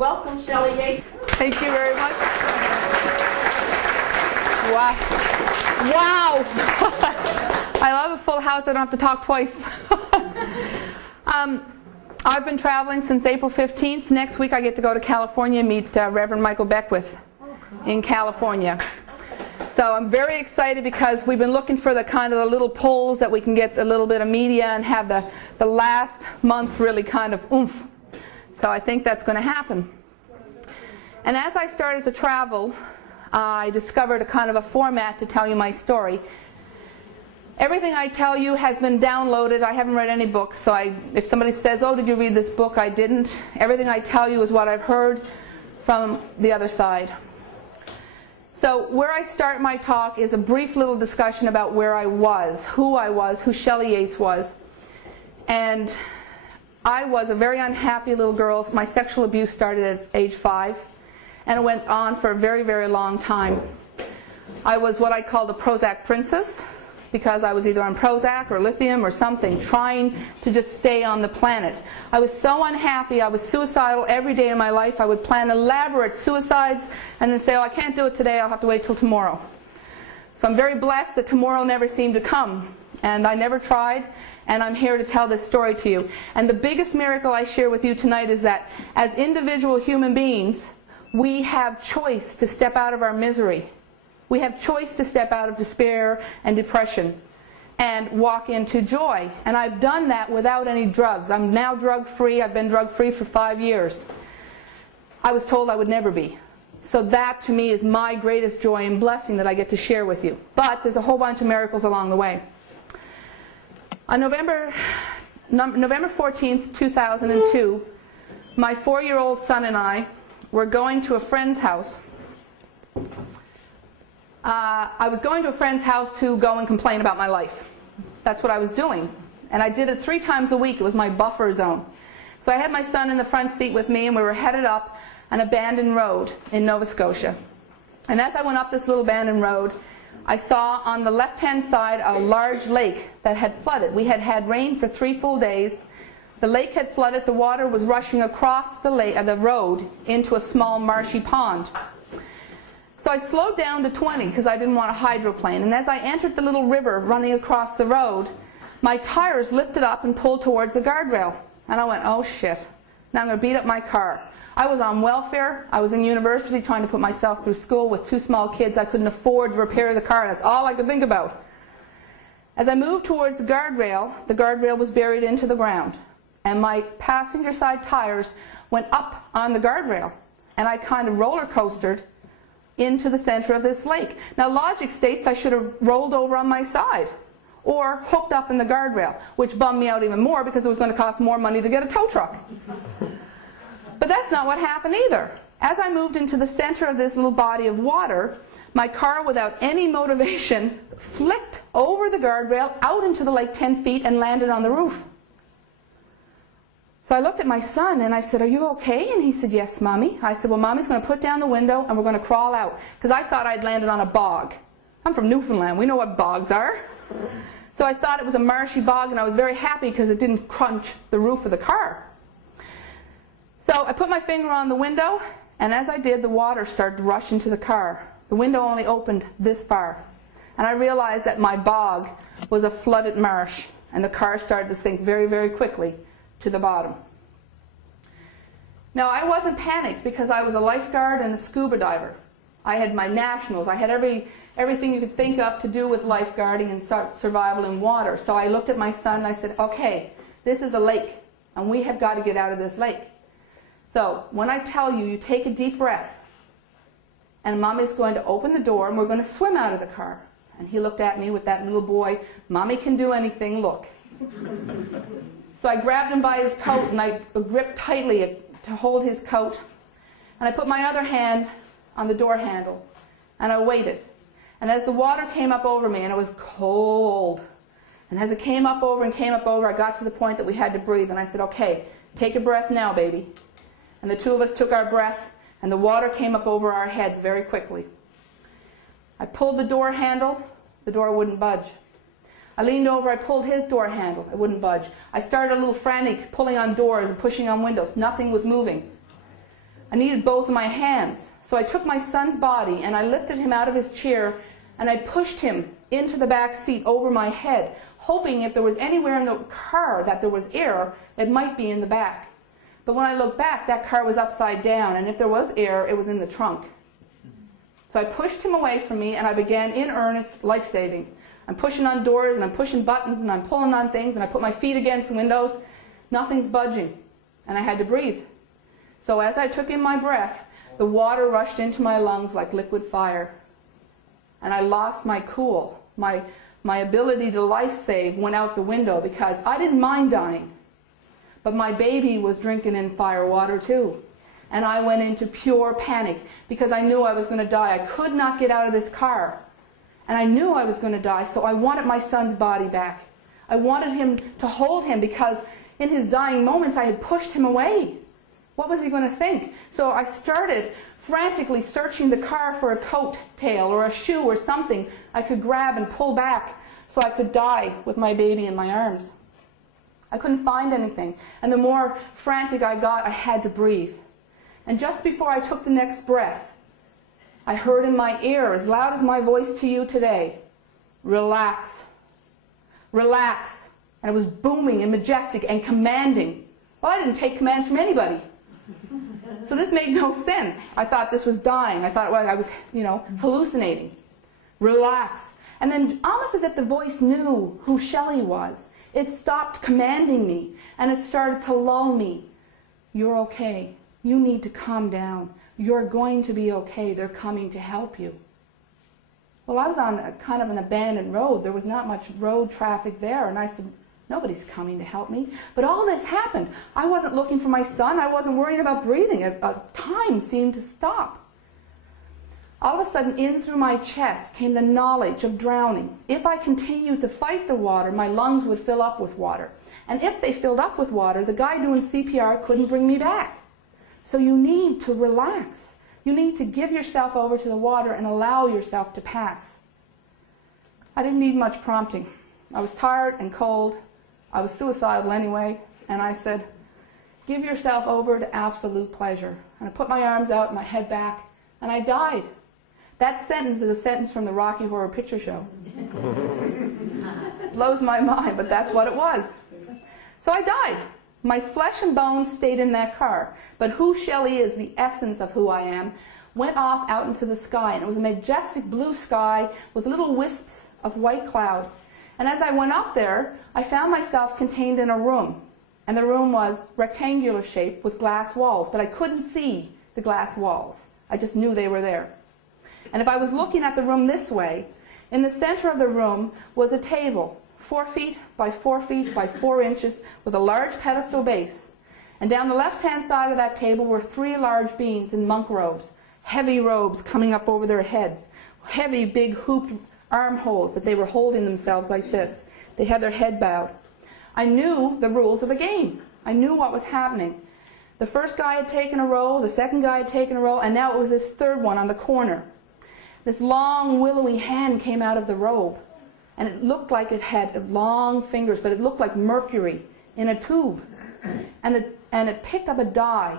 welcome, Shelley Yates. Thank you very much. Wow. Wow. I love a full house. I don't have to talk twice. I've been traveling since April 15th. Next week I get to go to California and meet Reverend Michael Beckwith in California. So I'm very excited because we've been looking for the kind of the little polls that we can get a little bit of media and have the last month really kind of oomph. So I think that's going to happen. And as I started to travel, I discovered a kind of a format to tell you my story. Everything I tell you has been downloaded. I haven't read any books, so if somebody says, oh, did you read this book? I didn't. Everything I tell you is what I've heard from the other side. So where I start my talk is a brief little discussion about where I was, who Shelley Yates was. And I was a very unhappy little girl. My sexual abuse started at age 5, and it went on for a very, very long time. I was what I called a Prozac princess, because I was either on Prozac or lithium or something, trying to just stay on the planet. I was so unhappy. I was suicidal every day of my life. I would plan elaborate suicides and then say, oh, I can't do it today. I'll have to wait till tomorrow. So I'm very blessed that tomorrow never seemed to come. And I never tried, and I'm here to tell this story to you. And the biggest miracle I share with you tonight is that as individual human beings, we have choice to step out of our misery. We have choice to step out of despair and depression and walk into joy. And I've done that without any drugs. I'm now drug-free. I've been drug-free for 5 years. I was told I would never be. So that, to me, is my greatest joy and blessing that I get to share with you. But there's a whole bunch of miracles along the way. On November 14th, 2002, my 4-year-old son and I were going to a friend's house. I was going to a friend's house to go and complain about my life. That's what I was doing. And I did it 3 times a week. It was my buffer zone. So I had my son in the front seat with me, and we were headed up an abandoned road in Nova Scotia. And as I went up this little abandoned road, I saw on the left-hand side a large lake that had flooded. We had had rain for 3 full days. The lake had flooded. The water was rushing across the road into a small marshy pond. So I slowed down to 20 because I didn't want a hydroplane. And as I entered the little river running across the road, my tires lifted up and pulled towards the guardrail. And I went, oh shit, now I'm going to beat up my car. I was on welfare. I was in university trying to put myself through school with 2 small kids. I couldn't afford to repair the car. That's all I could think about. As I moved towards the guardrail was buried into the ground. And my passenger side tires went up on the guardrail. And I kind of roller coastered into the center of this lake. Now logic states I should have rolled over on my side or hooked up in the guardrail, which bummed me out even more because it was going to cost more money to get a tow truck. But that's not what happened either. As I moved into the center of this little body of water, my car, without any motivation, flicked over the guardrail out into the lake 10 feet and landed on the roof. So I looked at my son and I said, are you okay? And he said, yes, Mommy. I said, well, Mommy's going to put down the window and we're going to crawl out. Because I thought I'd landed on a bog. I'm from Newfoundland. We know what bogs are. So I thought it was a marshy bog, and I was very happy because it didn't crunch the roof of the car. So I put my finger on the window, and as I did, the water started to rush into the car. The window only opened this far. And I realized that my bog was a flooded marsh, and the car started to sink very, very quickly to the bottom. Now, I wasn't panicked because I was a lifeguard and a scuba diver. I had my nationals. I had everything you could think of to do with lifeguarding and survival in water. So I looked at my son and I said, okay, this is a lake, and we have got to get out of this lake. So when I tell you, you take a deep breath, and Mommy's going to open the door, and we're going to swim out of the car. And he looked at me with that little boy, Mommy can do anything, look. So I grabbed him by his coat, and I gripped tightly to hold his coat. And I put my other hand on the door handle, and I waited. And as the water came up over me, and it was cold, and as it came up over and came up over, I got to the point that we had to breathe. And I said, okay, take a breath now, baby. And the 2 of us took our breath, and the water came up over our heads very quickly. I pulled the door handle. The door wouldn't budge. I leaned over, I pulled his door handle. It wouldn't budge. I started a little frantic, pulling on doors and pushing on windows. Nothing was moving. I needed both of my hands. So I took my son's body and I lifted him out of his chair and I pushed him into the back seat over my head, hoping if there was anywhere in the car that there was air, it might be in the back. But when I looked back, that car was upside down, and if there was air, it was in the trunk. So I pushed him away from me and I began in earnest life-saving. I'm pushing on doors and I'm pushing buttons and I'm pulling on things and I put my feet against windows. Nothing's budging. And I had to breathe. So as I took in my breath, the water rushed into my lungs like liquid fire. And I lost my cool. My ability to life-save went out the window because I didn't mind dying. But my baby was drinking in fire water too. And I went into pure panic because I knew I was going to die. I could not get out of this car. And I knew I was going to die, so I wanted my son's body back. I wanted him to hold him because in his dying moments I had pushed him away. What was he going to think? So I started frantically searching the car for a coat tail or a shoe or something I could grab and pull back so I could die with my baby in my arms. I couldn't find anything. And the more frantic I got, I had to breathe. And just before I took the next breath, I heard in my ear, as loud as my voice to you today, relax, relax. And it was booming and majestic and commanding. Well, I didn't take commands from anybody. So this made no sense. I thought this was dying. I thought, well, I was, hallucinating. Relax. And then almost as if the voice knew who Shelley was, it stopped commanding me and it started to lull me. You're okay. You need to calm down. You're going to be okay. They're coming to help you. Well, I was on a kind of an abandoned road. There was not much road traffic there. And I said, nobody's coming to help me. But all this happened. I wasn't looking for my son. I wasn't worrying about breathing. Time seemed to stop. All of a sudden, in through my chest came the knowledge of drowning. If I continued to fight the water, my lungs would fill up with water. And if they filled up with water, the guy doing CPR couldn't bring me back. So you need to relax. You need to give yourself over to the water and allow yourself to pass. I didn't need much prompting. I was tired and cold. I was suicidal anyway. And I said, give yourself over to absolute pleasure. And I put my arms out, my head back, and I died. That sentence is a sentence from the Rocky Horror Picture Show. Blows my mind, but that's what it was. So I died. My flesh and bones stayed in that car, but who Shelley is, the essence of who I am, went off out into the sky, and it was a majestic blue sky with little wisps of white cloud. And as I went up there, I found myself contained in a room, and the room was rectangular shaped with glass walls, but I couldn't see the glass walls. I just knew they were there. And if I was looking at the room this way, in the center of the room was a table, 4 feet by 4 feet by 4 inches with a large pedestal base. And down the left-hand side of that table were 3 large beings in monk robes, heavy robes coming up over their heads, heavy big hooped armholes that they were holding themselves like this. They had their head bowed. I knew the rules of the game. I knew what was happening. The first guy had taken a roll, the second guy had taken a roll, and now it was this third one on the corner. This long willowy hand came out of the robe. And it looked like it had long fingers, but it looked like mercury in a tube. And it picked up a die.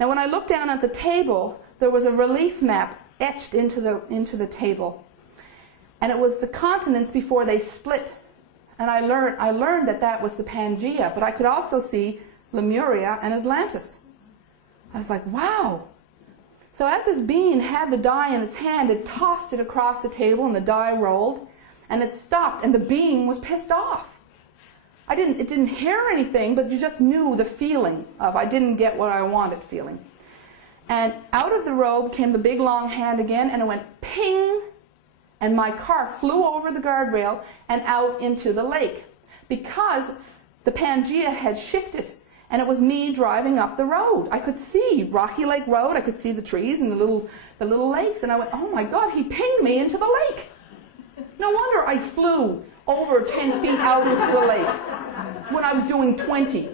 Now when I looked down at the table, there was a relief map etched into the table. And it was the continents before they split. And I learned that that was the Pangea, but I could also see Lemuria and Atlantis. I was like, wow. So as this being had the die in its hand, it tossed it across the table and the die rolled. And it stopped, and the being was pissed off. It didn't hear anything, but you just knew the feeling of I didn't get what I wanted feeling. And out of the robe came the big long hand again, and it went ping, and my car flew over the guardrail and out into the lake because the Pangea had shifted, and it was me driving up the road. I could see Rocky Lake Road, I could see the trees and the little lakes, and I went, oh my God, he pinged me into the lake. No wonder I flew over 10 feet out into the lake when I was doing 20. He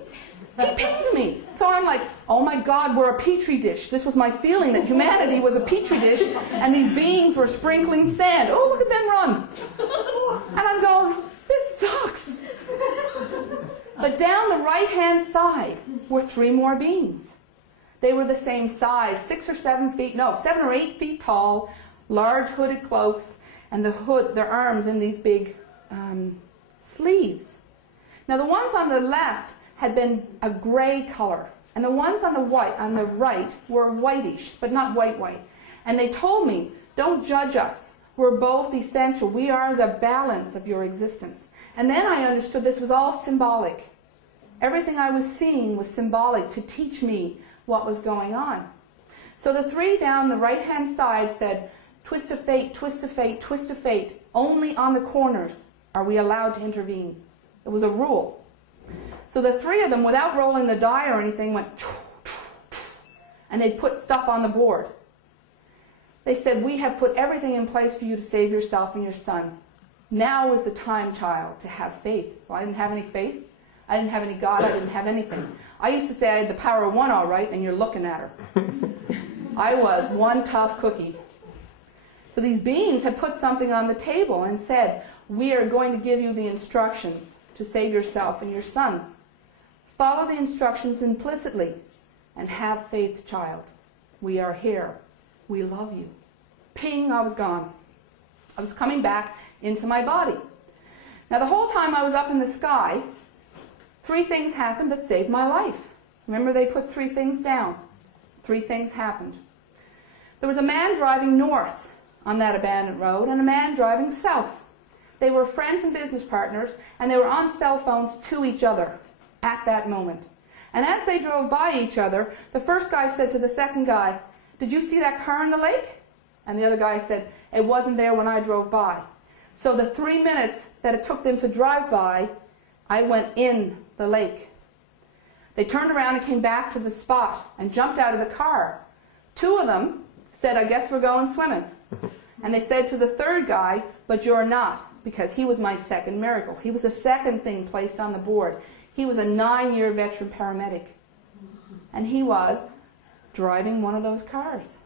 pinged me. So I'm like, oh my God, we're a petri dish. This was my feeling, that humanity was a petri dish and these beings were sprinkling sand. Oh, look at them run. And I'm going, this sucks. But down the right-hand side were 3 more beings. They were the same size, 6 or 7 feet, no, 7 or 8 feet tall, large hooded cloaks, and their arms in these big sleeves. Now the ones on the left had been a gray color, and the ones on the right were whitish, but not white. And they told me, don't judge us. We're both essential. We are the balance of your existence. And then I understood this was all symbolic. Everything I was seeing was symbolic to teach me what was going on. So the 3 down the right-hand side said, twist of fate, twist of fate, twist of fate. Only on the corners are we allowed to intervene. It was a rule. So the 3 of them, without rolling the die or anything, went, and they put stuff on the board. They said, we have put everything in place for you to save yourself and your son. Now is the time, child, to have faith. Well, I didn't have any faith. I didn't have any God. I didn't have anything. I used to say I had the power of one all right, and you're looking at her. I was one tough cookie. So these beings had put something on the table and said, we are going to give you the instructions to save yourself and your son. Follow the instructions implicitly and have faith, child. We are here. We love you. Ping, I was gone. I was coming back into my body. Now the whole time I was up in the sky, 3 things happened that saved my life. Remember, they put 3 things down. 3 things happened. There was a man driving north on that abandoned road and a man driving south. They were friends and business partners, and they were on cell phones to each other at that moment. And as they drove by each other, the first guy said to the second guy, did you see that car in the lake? And the other guy said, it wasn't there when I drove by. So the 3 minutes that it took them to drive by, I went in the lake. They turned around and came back to the spot and jumped out of the car. 2 of them said, I guess we're going swimming. And they said to the third guy, but you're not, because he was my second miracle. He was the second thing placed on the board. He was a 9-year veteran paramedic. And he was driving one of those cars.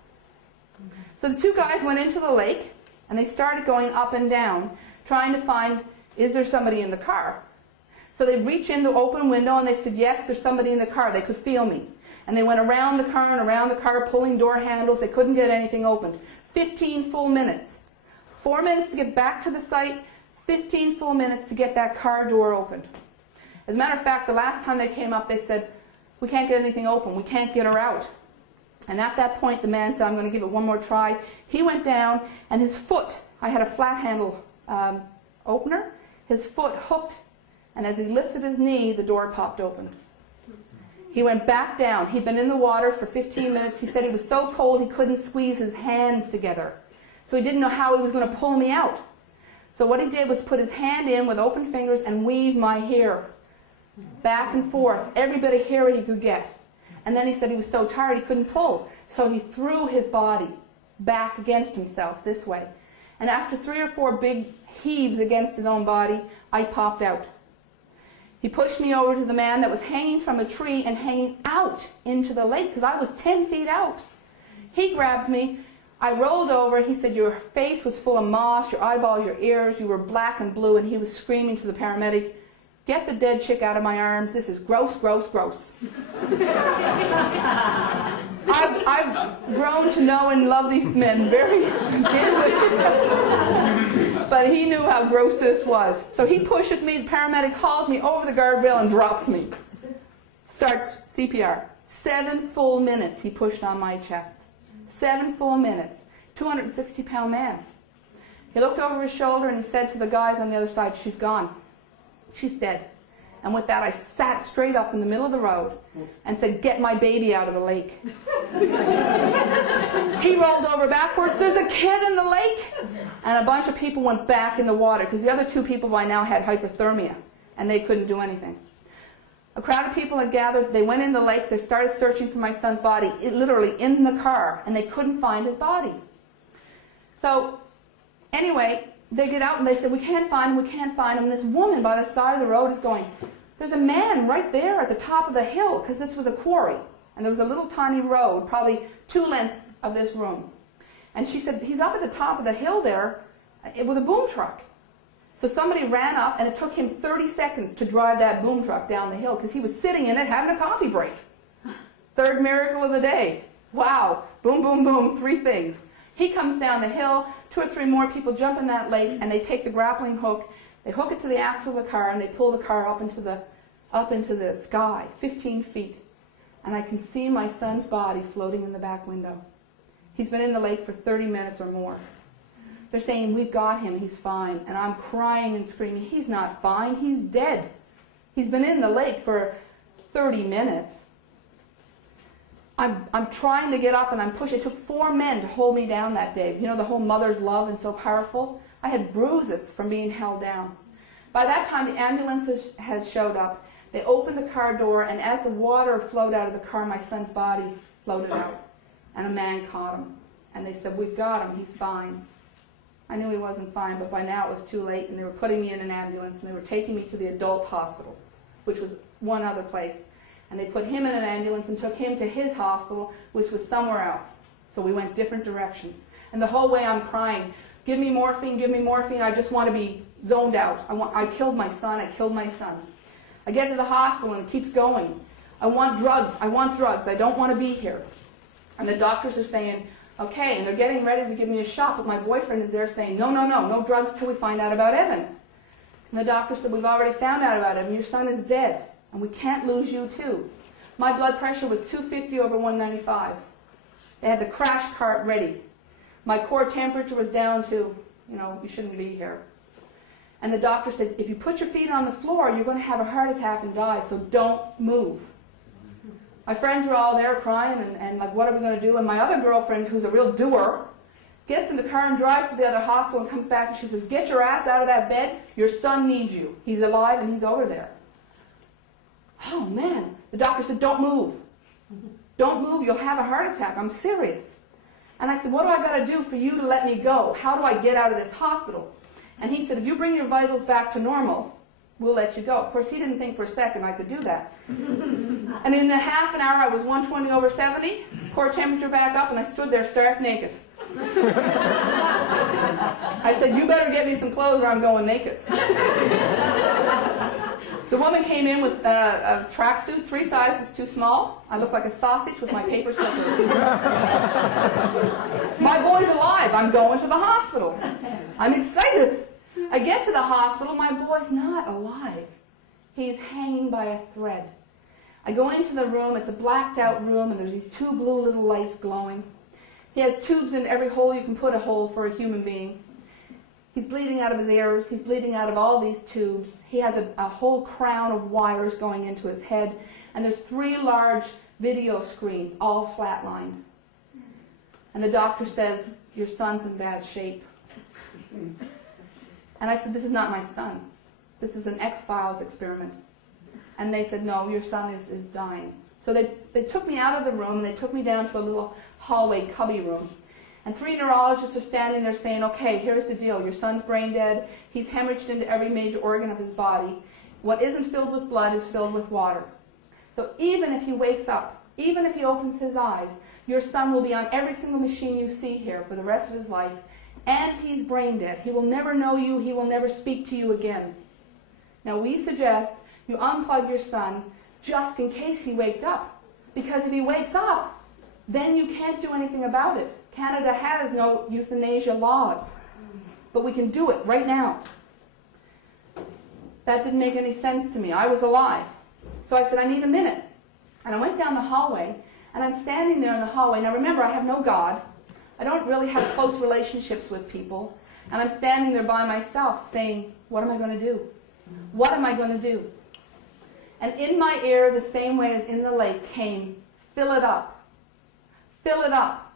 So the 2 guys went into the lake, and they started going up and down, trying to find, is there somebody in the car? So they reached in the open window, and they said, yes, there's somebody in the car. They could feel me. And they went around the car and around the car, pulling door handles. They couldn't get anything opened. 15 full minutes. 4 minutes to get back to the site, 15 full minutes to get that car door opened. As a matter of fact, the last time they came up, they said, we can't get anything open. We can't get her out. And at that point, the man said, I'm going to give it one more try. He went down, and his foot, I had a flat handle opener, his foot hooked, and as he lifted his knee, the door popped open. He went back down. He'd been in the water for 15 minutes. He said he was so cold he couldn't squeeze his hands together. So he didn't know how he was going to pull me out. So what he did was put his hand in with open fingers and weave my hair back and forth, every bit of hair he could get. And then he said he was so tired he couldn't pull. So he threw his body back against himself this way. And after 3 or 4 big heaves against his own body, I popped out. He pushed me over to the man that was hanging from a tree and hanging out into the lake, because I was 10 feet out. He grabs me. I rolled over. He said, your face was full of moss, your eyeballs, your ears, you were black and blue. And he was screaming to the paramedic, get the dead chick out of my arms. This is gross, gross, gross. I've grown to know and love these men very dearly. But he knew how gross this was. So he pushes me, the paramedic hauls me over the guardrail and drops me. Starts CPR. 7 full minutes he pushed on my chest. 7 full minutes. 260-pound man. He looked over his shoulder and he said to the guys on the other side, she's gone. She's dead. And with that, I sat straight up in the middle of the road and said, get my baby out of the lake. He rolled over backwards. There's a kid in the lake. And a bunch of people went back in the water, because the other 2 people by now had hypothermia, and they couldn't do anything. A crowd of people had gathered. They went in the lake. They started searching for my son's body, literally in the car, and they couldn't find his body. So anyway, they get out and they said, we can't find him, we can't find him. And this woman by the side of the road is going, there's a man right there at the top of the hill, because this was a quarry. And there was a little tiny road, probably 2 lengths of this room. And she said, he's up at the top of the hill there with a boom truck. So somebody ran up, and it took him 30 seconds to drive that boom truck down the hill, because he was sitting in it having a coffee break. Third miracle of the day. Wow. Boom, boom, boom. 3 things. He comes down the hill. 2 or 3 more people jump in that lake, and they take the grappling hook. They hook it to the axle of the car, and they pull the car up into the sky, 15 feet. And I can see my son's body floating in the back window. He's been in the lake for 30 minutes or more. They're saying, we've got him, he's fine. And I'm crying and screaming, he's not fine, he's dead. He's been in the lake for 30 minutes. I'm trying to get up and I'm pushing. It took 4 men to hold me down that day. You know, the whole mother's love is so powerful. I had bruises from being held down. By that time, the ambulance had showed up. They opened the car door, and as the water flowed out of the car, my son's body floated out. And a man caught him. And they said, we've got him, he's fine. I knew he wasn't fine, but by now it was too late, and they were putting me in an ambulance, and they were taking me to the adult hospital, which was one other place. And they put him in an ambulance and took him to his hospital, which was somewhere else. So we went different directions. And the whole way I'm crying, give me morphine, I just want to be zoned out. I killed my son, I killed my son. I get to the hospital and it keeps going. I want drugs, I don't want to be here. And the doctors are saying, okay, and they're getting ready to give me a shot, but my boyfriend is there saying, no drugs till we find out about Evan. And the doctor said, we've already found out about him, your son is dead, and we can't lose you too. My blood pressure was 250 over 195. They had the crash cart ready. My core temperature was down to, you shouldn't be here. And the doctor said, if you put your feet on the floor, you're going to have a heart attack and die, so don't move. My friends were all there crying and like, what are we going to do? And my other girlfriend, who's a real doer, gets in the car and drives to the other hospital and comes back and she says, get your ass out of that bed. Your son needs you. He's alive and he's over there. Oh, man. The doctor said, don't move. Don't move. You'll have a heart attack. I'm serious. And I said, what do I got to do for you to let me go? How do I get out of this hospital? And he said, if you bring your vitals back to normal, we'll let you go. Of course, he didn't think for a second I could do that. And in a half an hour, I was 120 over 70, core temperature back up, and I stood there stark naked. I said, you better get me some clothes or I'm going naked. The woman came in with a tracksuit, 3 sizes too small. I looked like a sausage with my paper slippers. My boy's alive. I'm going to the hospital. I'm excited. I get to the hospital. My boy's not alive. He's hanging by a thread. I go into the room. It's a blacked out room, and there's these 2 blue little lights glowing. He has tubes in every hole you can put a hole for a human being. He's bleeding out of his ears. He's bleeding out of all these tubes. He has a whole crown of wires going into his head. And there's 3 large video screens, all flatlined. And the doctor says, your son's in bad shape. And I said, this is not my son. This is an X-Files experiment. And they said, no, your son is dying. So they took me out of the room, and they took me down to a little hallway cubby room. And 3 neurologists are standing there saying, okay, here's the deal. Your son's brain dead. He's hemorrhaged into every major organ of his body. What isn't filled with blood is filled with water. So even if he wakes up, even if he opens his eyes, your son will be on every single machine you see here for the rest of his life. And he's brain dead. He will never know you. He will never speak to you again. Now we suggest you unplug your son just in case he wakes up. Because if he wakes up, then you can't do anything about it. Canada has no euthanasia laws. But we can do it right now. That didn't make any sense to me. I was alive. So I said, I need a minute. And I went down the hallway, and I'm standing there in the hallway. Now remember, I have no God. I don't really have close relationships with people. And I'm standing there by myself saying, what am I going to do? What am I going to do? And in my ear, the same way as in the lake, came, fill it up. Fill it up.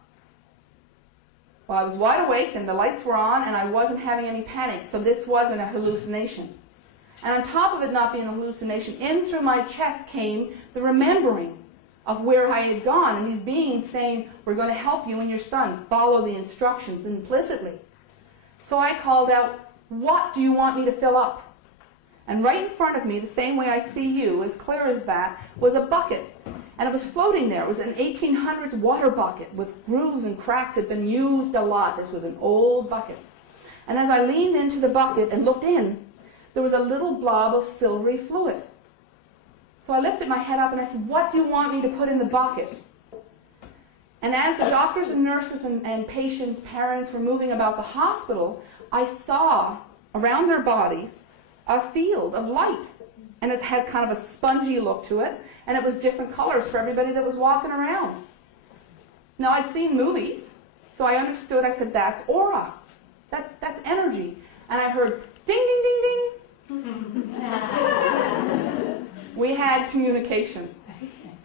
Well, I was wide awake, and the lights were on, and I wasn't having any panic, so this wasn't a hallucination. And on top of it not being a hallucination, in through my chest came the remembering of where I had gone, and these beings saying, we're going to help you and your son. Follow the instructions implicitly. So I called out, what do you want me to fill up? And right in front of me, the same way I see you, as clear as that, was a bucket. And it was floating there. It was an 1800s water bucket with grooves and cracks. It had been used a lot. This was an old bucket. And as I leaned into the bucket and looked in, there was a little blob of silvery fluid. So I lifted my head up and I said, what do you want me to put in the bucket? And as the doctors and nurses and patients' parents were moving about the hospital, I saw around their bodies a field of light. And it had kind of a spongy look to it, and it was different colors for everybody that was walking around. Now, I'd seen movies, so I understood. I said, that's aura. That's energy. And I heard, ding, ding, ding, ding. We had communication.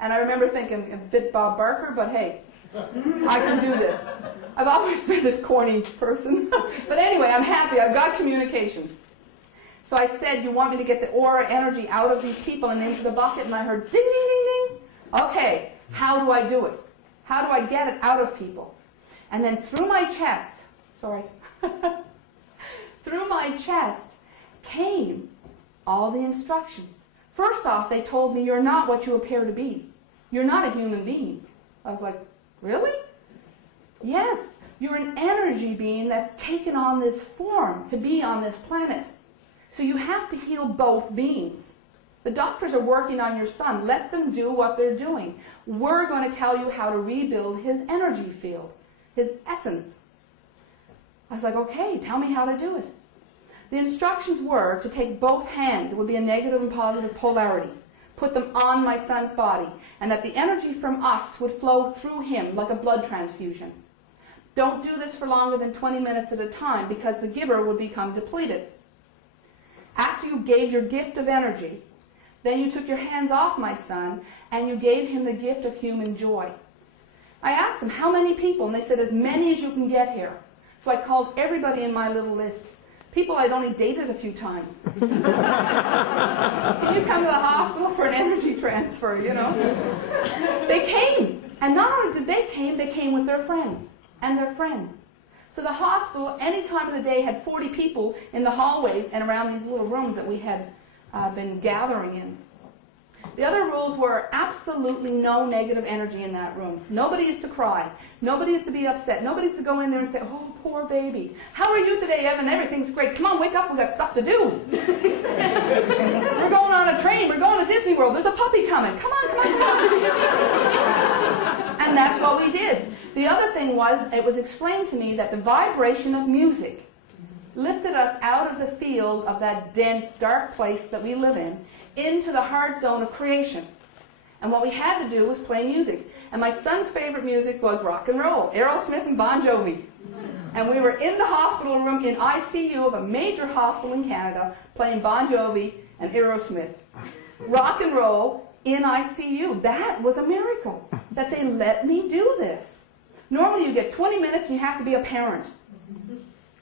And I remember thinking, a bit Bob Barker, but hey, I can do this. I've always been this corny person. But anyway, I'm happy. I've got communication. So I said, you want me to get the aura energy out of these people and into the bucket? And I heard ding, ding, ding, ding. Okay, how do I do it? How do I get it out of people? And then through my chest, through my chest came all the instructions. First off, they told me, you're not what you appear to be. You're not a human being. I was like, really? Yes, you're an energy being that's taken on this form to be on this planet. So you have to heal both beings. The doctors are working on your son. Let them do what they're doing. We're going to tell you how to rebuild his energy field, his essence. I was like, okay, tell me how to do it. The instructions were to take both hands. It would be a negative and positive polarity. Put them on my son's body. And that the energy from us would flow through him like a blood transfusion. Don't do this for longer than 20 minutes at a time because the giver would become depleted. After you gave your gift of energy, then you took your hands off my son and you gave him the gift of human joy. I asked them, how many people? And they said, as many as you can get here. So I called everybody in my little list. People I'd only dated a few times. Can you come to the hospital for an energy transfer, you know? They came. And not only did they came with their friends and their friends. So the hospital, any time of the day, had 40 people in the hallways and around these little rooms that we had been gathering in. The other rules were absolutely no negative energy in that room. Nobody is to cry. Nobody is to be upset. Nobody is to go in there and say, oh, poor baby. How are you today, Evan? Everything's great. Come on, wake up. We've got stuff to do. We're going on a train. We're going to Disney World. There's a puppy coming. Come on, come on, come on. And that's what we did. The other thing was, it was explained to me that the vibration of music lifted us out of the field of that dense, dark place that we live in into the heart zone of creation. And what we had to do was play music. And my son's favorite music was rock and roll, Aerosmith and Bon Jovi. And we were in the hospital room in ICU of a major hospital in Canada playing Bon Jovi and Aerosmith. Rock and roll in ICU. That was a miracle that they let me do this. Normally you get 20 minutes and you have to be a parent.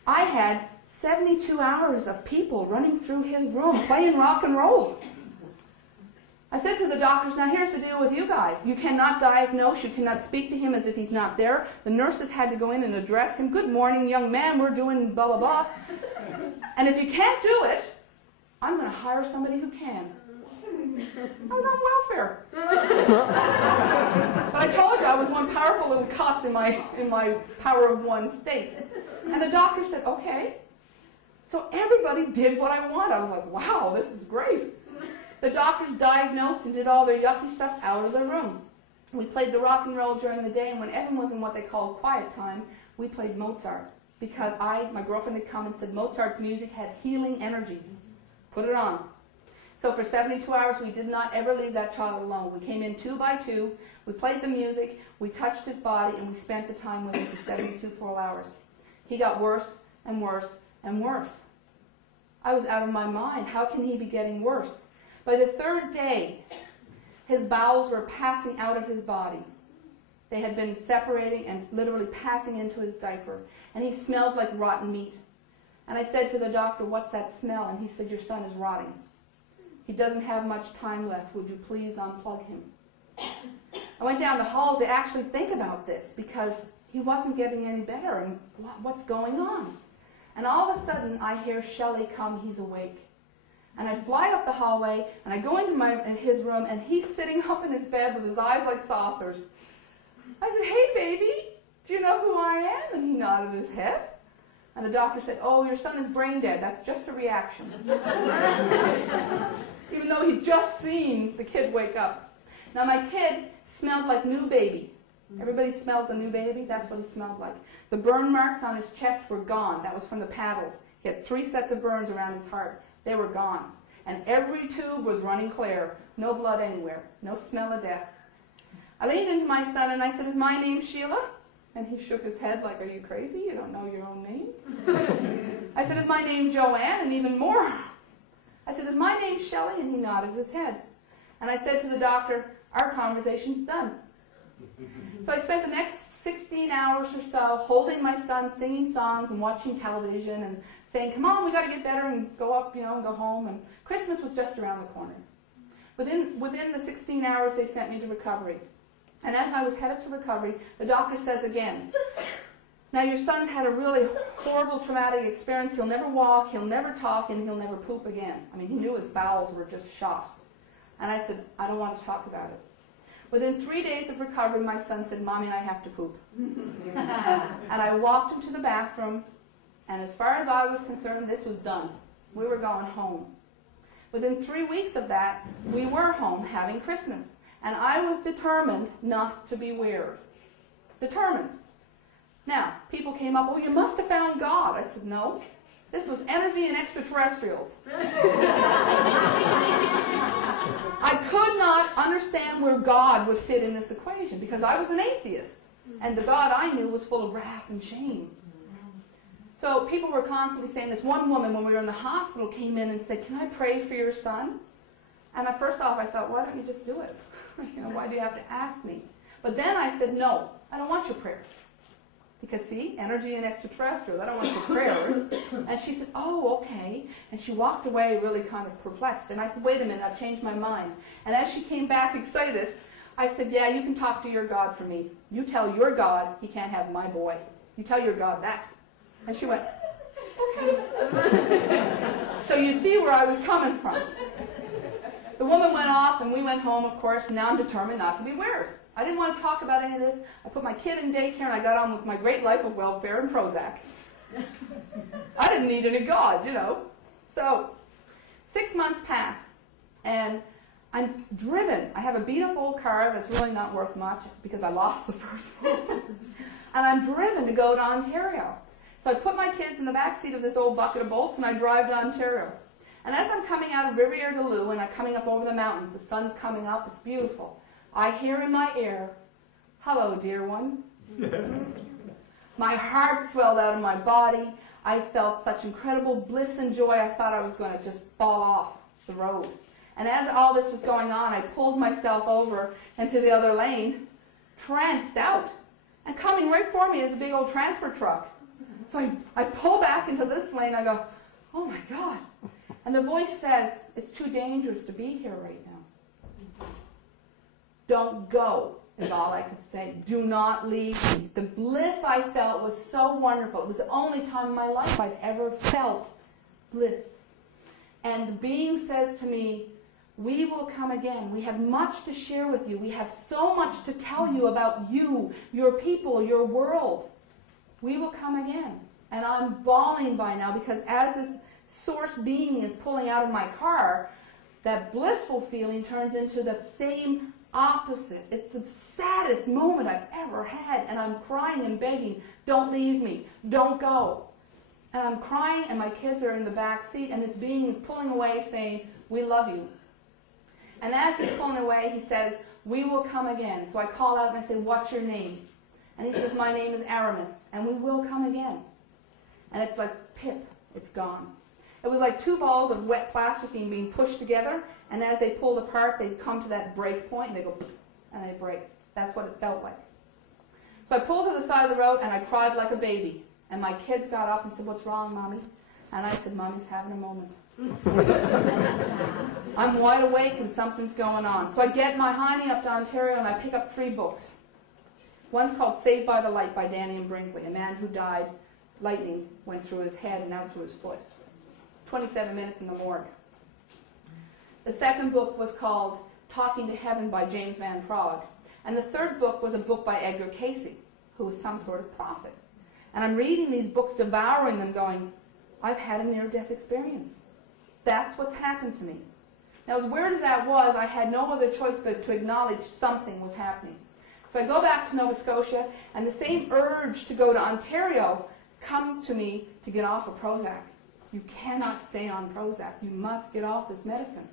I had 72 hours of people running through his room playing rock and roll. I said to the doctors, now here's the deal with you guys. You cannot diagnose, you cannot speak to him as if he's not there. The nurses had to go in and address him. Good morning, young man, we're doing blah, blah, blah. And if you can't do it, I'm going to hire somebody who can. I was on welfare. But I told you I was one powerful little cuss in my power of one state. And the doctor said, okay. So everybody did what I wanted. I was like, wow, this is great. The doctors diagnosed and did all their yucky stuff out of the room. We played the rock and roll during the day, and when Evan was in what they called quiet time, we played Mozart. Because my girlfriend had come and said Mozart's music had healing energies. Put it on. So for 72 hours, we did not ever leave that child alone. We came in 2 by 2, we played the music, we touched his body, and we spent the time with him for 72 full hours. He got worse and worse and worse. I was out of my mind. How can he be getting worse? By the 3rd day, his bowels were passing out of his body. They had been separating and literally passing into his diaper. And he smelled like rotten meat. And I said to the doctor, what's that smell? And he said, your son is rotting. He doesn't have much time left. Would you please unplug him? I went down the hall to actually think about this because he wasn't getting any better. And what's going on? And all of a sudden, I hear Shelley come, he's awake. And I fly up the hallway, and I go into his room, and he's sitting up in his bed with his eyes like saucers. I said, hey, baby, do you know who I am? And he nodded his head. And the doctor said, oh, your son is brain dead. That's just a reaction. Even though he have just seen the kid wake up. Now my kid smelled like new baby. Everybody smells a new baby? That's what he smelled like. The burn marks on his chest were gone. That was from the paddles. He had 3 sets of burns around his heart. They were gone. And every tube was running clear. No blood anywhere. No smell of death. I leaned into my son and I said, "Is my name Sheila?" And he shook his head like, "Are you crazy? You don't know your own name?" I said, "Is my name Joanne?" And even more. I said, "Is my name Shelley?" And he nodded his head. And I said to the doctor, "Our conversation's done." So I spent the next 16 hours or so holding my son, singing songs and watching television and saying, "Come on, we got to get better and go up, and go home." And Christmas was just around the corner. Within the 16 hours, they sent me to recovery. And as I was headed to recovery, the doctor says again, "Now your son had a really horrible traumatic experience. He'll never walk, he'll never talk, and he'll never poop again." I mean, he knew his bowels were just shot. And I said, "I don't want to talk about it." Within 3 days of recovery, my son said, "Mommy, I have to poop." And I walked him to the bathroom, and as far as I was concerned, this was done. We were going home. Within 3 weeks of that, we were home having Christmas. And I was determined not to be weird. Determined. Now, people came up, "Oh, you must have found God." I said, "No. This was energy and extraterrestrials." I could not understand where God would fit in this equation because I was an atheist. And the God I knew was full of wrath and shame. So people were constantly saying this. One woman, when we were in the hospital, came in and said, "Can I pray for your son?" And first off, I thought, why don't you just do it? Why do you have to ask me? But then I said, "No, I don't want your prayers." Because, see, energy and extraterrestrial, I don't want your prayers. And she said, "Oh, okay." And she walked away really kind of perplexed. And I said, "Wait a minute, I've changed my mind." And as she came back excited, I said, "Yeah, you can talk to your God for me. You tell your God he can't have my boy. You tell your God that." And she went, "Okay." So you see where I was coming from. The woman went off, and we went home, of course, and now I'm determined not to be weird. I didn't want to talk about any of this. I put my kid in daycare, and I got on with my great life of welfare and Prozac. I didn't need any God, So 6 months passed, and I'm driven. I have a beat-up old car that's really not worth much because I lost the first one. And I'm driven to go to Ontario. So I put my kids in the back seat of this old bucket of bolts, and I drive to Ontario. And as I'm coming out of Rivière-du-Loup, and I'm coming up over the mountains, the sun's coming up, it's beautiful. I hear in my ear, "Hello, dear one." My heart swelled out of my body. I felt such incredible bliss and joy, I thought I was going to just fall off the road. And as all this was going on, I pulled myself over into the other lane, tranced out. And coming right for me is a big old transfer truck. So I pull back into this lane, I go, "Oh my God." And the voice says, "It's too dangerous to be here right now." "Don't go," is all I could say. "Do not leave me." The bliss I felt was so wonderful. It was the only time in my life I'd ever felt bliss. And the being says to me, "We will come again. We have much to share with you. We have so much to tell you about you, your people, your world. We will come again." And I'm bawling by now because as this source being is pulling out of my car, that blissful feeling turns into the same opposite. It's the saddest moment I've ever had, and I'm crying and begging, "Don't leave me. Don't go." And I'm crying, and my kids are in the back seat, and this being is pulling away saying, "We love you." And as he's pulling away, he says, "We will come again." So I call out and I say, "What's your name?" And he says, "My name is Aramis, and we will come again." And it's like pip, it's gone. It was like 2 balls of wet plasticine being pushed together, and as they pulled apart, they'd come to that break point, and they go, and they break. That's what it felt like. So I pulled to the side of the road, and I cried like a baby. And my kids got up and said, "What's wrong, Mommy?" And I said, "Mommy's having a moment." I'm wide awake, and something's going on. So I get my hiney up to Ontario, and I pick up 3 books. One's called Saved by the Light by Danny and Brinkley, a man who died. Lightning went through his head and out through his foot. 27 minutes in the morgue. The second book was called Talking to Heaven by James Van Praagh. And the third book was a book by Edgar Cayce, who was some sort of prophet. And I'm reading these books, devouring them, going, I've had a near-death experience. That's what's happened to me. Now, as weird as that was, I had no other choice but to acknowledge something was happening. So I go back to Nova Scotia, and the same urge to go to Ontario comes to me to get off of Prozac. You cannot stay on Prozac. You must get off this medicine.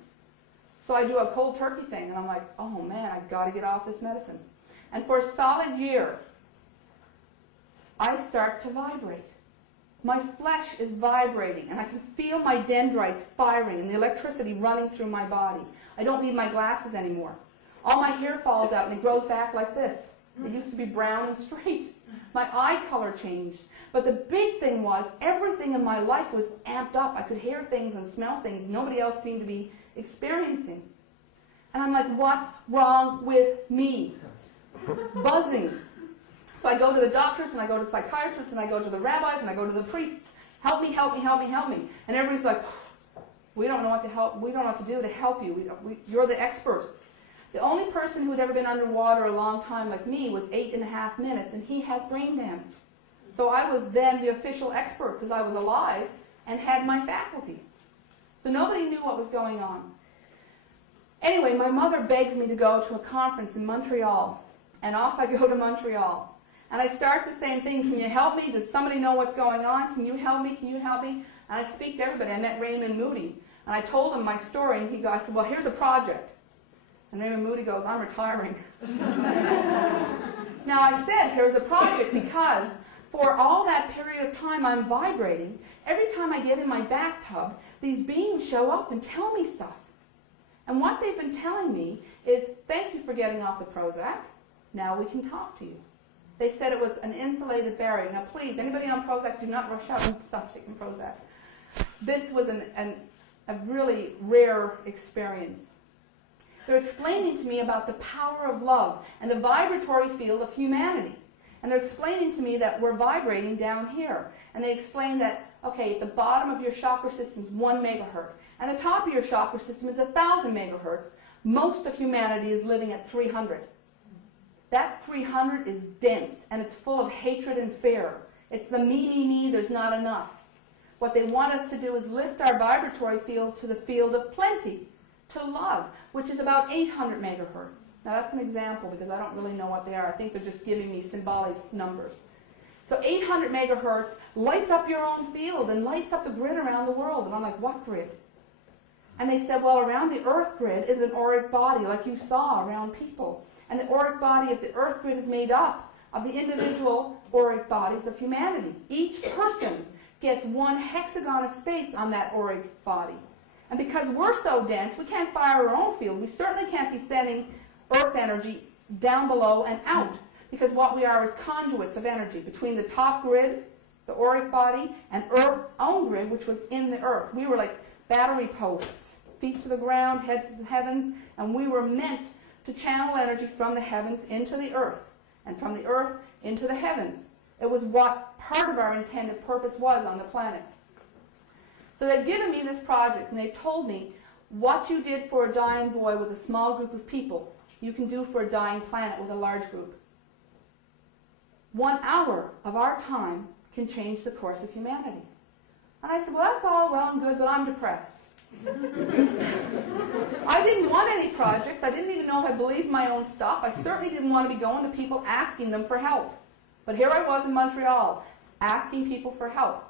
So I do a cold turkey thing, and I'm like, oh man, I've got to get off this medicine. And for a solid year, I start to vibrate. My flesh is vibrating, and I can feel my dendrites firing and the electricity running through my body. I don't need my glasses anymore. All my hair falls out and it grows back like this. It used to be brown and straight. My eye color changed. But the big thing was, everything in my life was amped up. I could hear things and smell things nobody else seemed to be experiencing. And I'm like, what's wrong with me? Buzzing. So I go to the doctors, and I go to psychiatrists, and I go to the rabbis, and I go to the priests. Help me, help me, help me, help me. And everybody's like, we don't know what to help. We don't know what to do to help you. You're the expert. The only person who had ever been underwater a long time like me was 8.5 minutes, and he has brain damage. So I was then the official expert because I was alive and had my faculties. So nobody knew what was going on. Anyway, my mother begs me to go to a conference in Montreal, and off I go to Montreal. And I start the same thing. Can you help me? Does somebody know what's going on? Can you help me? Can you help me? And I speak to everybody. I met Raymond Moody, and I told him my story, and I said, well, here's a project. And Raymond Moody goes, I'm retiring. Now I said, here's a project because for all that period of time I'm vibrating. Every time I get in my bathtub, these beings show up and tell me stuff. And what they've been telling me is, thank you for getting off the Prozac. Now we can talk to you. They said it was an insulated barrier. Now please, anybody on Prozac, do not rush out and stop taking Prozac. This was a really rare experience. They're explaining to me about the power of love and the vibratory field of humanity. And they're explaining to me that we're vibrating down here. And they explain that, okay, at the bottom of your chakra system is 1 megahertz. And the top of your chakra system is 1,000 megahertz. Most of humanity is living at 300. That 300 is dense, and it's full of hatred and fear. It's the me, me, me, there's not enough. What they want us to do is lift our vibratory field to the field of plenty, to love, which is about 800 megahertz. Now that's an example because I don't really know what they are. I think they're just giving me symbolic numbers. So 800 megahertz lights up your own field and lights up the grid around the world. And I'm like, what grid? And they said, well, around the Earth grid is an auric body like you saw around people. And the auric body of the Earth grid is made up of the individual auric bodies of humanity. Each person gets 1 hexagon of space on that auric body. And because we're so dense, we can't fire our own field. We certainly can't be sending Earth energy down below and out, because what we are is conduits of energy between the top grid, the auric body, and Earth's own grid, which was in the Earth. We were like battery posts, feet to the ground, head to the heavens, and we were meant to channel energy from the heavens into the Earth, and from the Earth into the heavens. It was what part of our intended purpose was on the planet. So they've given me this project, and they've told me what you did for a dying boy with a small group of people, you can do for a dying planet with a large group. 1 hour of our time can change the course of humanity. And I said, well, that's all well and good, but I'm depressed. I didn't want any projects. I didn't even know if I believed my own stuff. I certainly didn't want to be going to people asking them for help. But here I was in Montreal, asking people for help.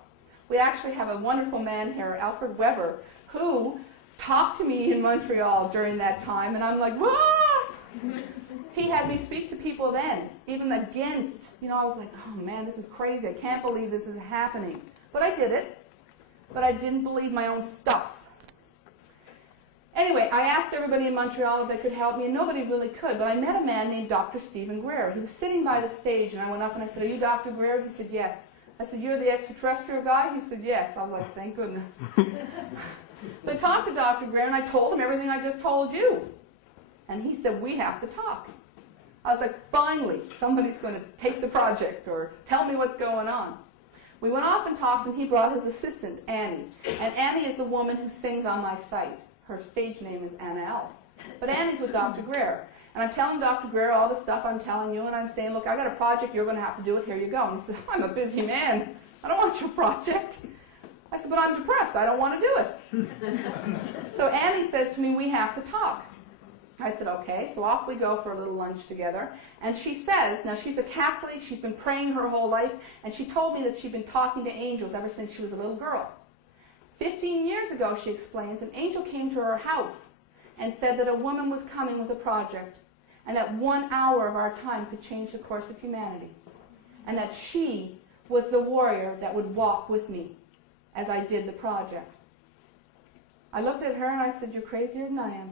We actually have a wonderful man here, Alfred Weber, who talked to me in Montreal during that time, and I'm like, whoa! He had me speak to people then, even against, I was like, oh man, this is crazy. I can't believe this is happening. But I did it. But I didn't believe my own stuff. Anyway, I asked everybody in Montreal if they could help me, and nobody really could. But I met a man named Dr. Stephen Greer. He was sitting by the stage, and I went up and I said, are you Dr. Greer? He said, yes. I said, you're the extraterrestrial guy? He said, yes. I was like, thank goodness. So I talked to Dr. Greer, and I told him everything I just told you. And he said, we have to talk. I was like, finally, somebody's going to take the project or tell me what's going on. We went off and talked, and he brought his assistant, Annie. And Annie is the woman who sings on my site. Her stage name is Anna L. But Annie's with Dr. Greer. And I'm telling Dr. Greer all the stuff I'm telling you, and I'm saying, look, I got a project, you're going to have to do it, here you go. And he said, I'm a busy man. I don't want your project. I said, but I'm depressed. I don't want to do it. So Annie says to me, we have to talk. I said, okay. So off we go for a little lunch together. And she says, now she's a Catholic. She's been praying her whole life. And she told me that she'd been talking to angels ever since she was a little girl. 15 years ago, she explains, an angel came to her house and said that a woman was coming with a project and that 1 hour of our time could change the course of humanity. And that she was the warrior that would walk with me as I did the project. I looked at her and I said, you're crazier than I am.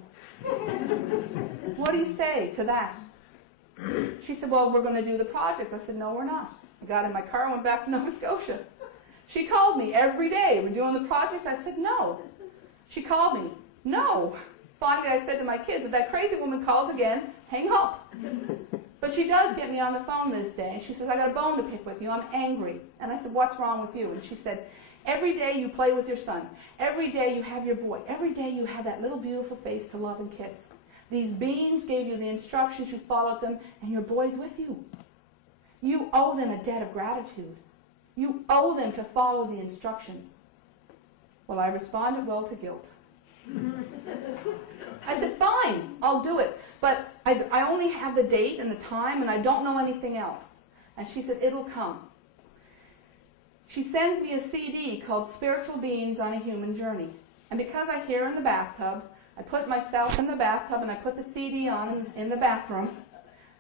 What do you say to that? She said, well, we're going to do the project. I said, no, we're not. I got in my car and went back to Nova Scotia. She called me every day. We're doing the project? I said, no. She called me. No. Finally, I said to my kids, if that crazy woman calls again, hang up. But she does get me on the phone this day, and she says, I got a bone to pick with you. I'm angry. And I said, what's wrong with you? And she said, every day you play with your son. Every day you have your boy. Every day you have that little beautiful face to love and kiss. These beings gave you the instructions, you followed them, and your boy's with you. You owe them a debt of gratitude. You owe them to follow the instructions. Well, I responded well to guilt. I said, fine, I'll do it. But I only have the date and the time, and I don't know anything else. And she said, it'll come. She sends me a CD called Spiritual Beings on a Human Journey. And because I hear her in the bathtub, I put myself in the bathtub and I put the CD on in the bathroom.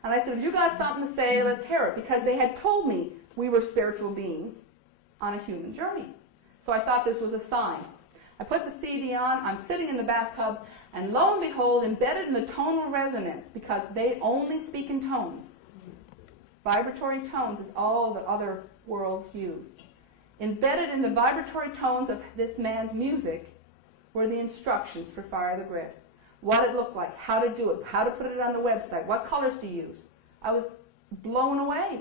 And I said, if you got something to say, let's hear it. Because they had told me we were spiritual beings on a human journey. So I thought this was a sign. I put the CD on, I'm sitting in the bathtub, and lo and behold, embedded in the tonal resonance, because they only speak in tones. Vibratory tones is all that other worlds use. Embedded in the vibratory tones of this man's music were the instructions for Fire the Grid. What it looked like, how to do it, how to put it on the website, what colors to use. I was blown away.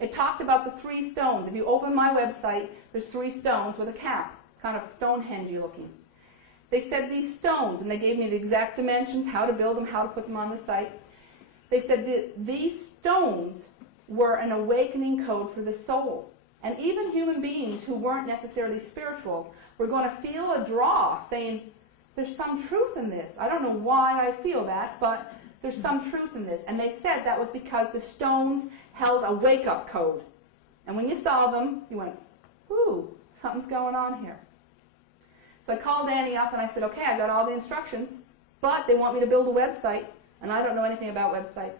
It talked about the 3 stones. If you open my website, there's 3 stones with a cap, kind of Stonehenge-y looking. They said these stones, and they gave me the exact dimensions, how to build them, how to put them on the site. They said that these stones were an awakening code for the soul. And even human beings who weren't necessarily spiritual were going to feel a draw, saying, there's some truth in this. I don't know why I feel that, but there's some truth in this. And they said that was because the stones held a wake-up code. And when you saw them, you went, ooh, something's going on here. So I called Annie up and I said, okay, I got all the instructions, but they want me to build a website, and I don't know anything about websites.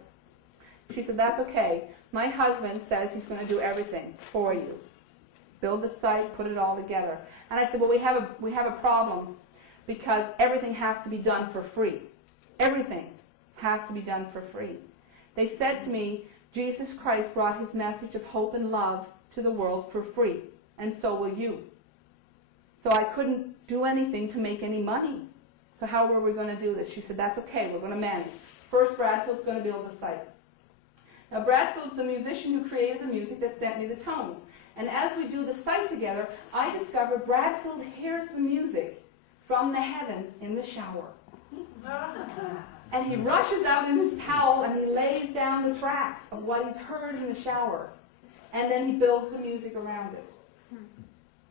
She said, that's okay. My husband says he's going to do everything for you. Build the site, put it all together. And I said, well, we have a problem, because everything has to be done for free. Everything has to be done for free. They said to me, Jesus Christ brought his message of hope and love to the world for free, and so will you. So I couldn't do anything to make any money. So how were we going to do this? She said, that's okay, we're going to manage. First, Bradfield's going to build the site. Now, Bradfield's the musician who created the music that sent me the tones. And as we do the site together, I discover Bradfield hears the music from the heavens in the shower. And he rushes out in his towel and he lays down the tracks of what he's heard in the shower. And then he builds the music around it.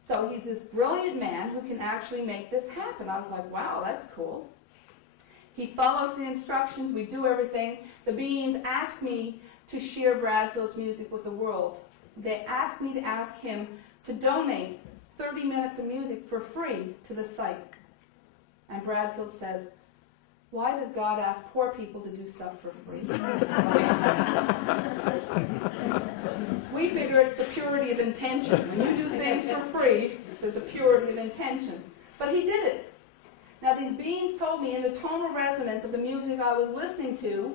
So he's this brilliant man who can actually make this happen. I was like, wow, that's cool. He follows the instructions. We do everything. The beings ask me to share Bradfield's music with the world. They asked me to ask him to donate 30 minutes of music for free to the site. And Bradfield says, why does God ask poor people to do stuff for free? We figure it's the purity of intention. When you do things for free, there's a purity of intention. But he did it. Now these beings told me in the tonal resonance of the music I was listening to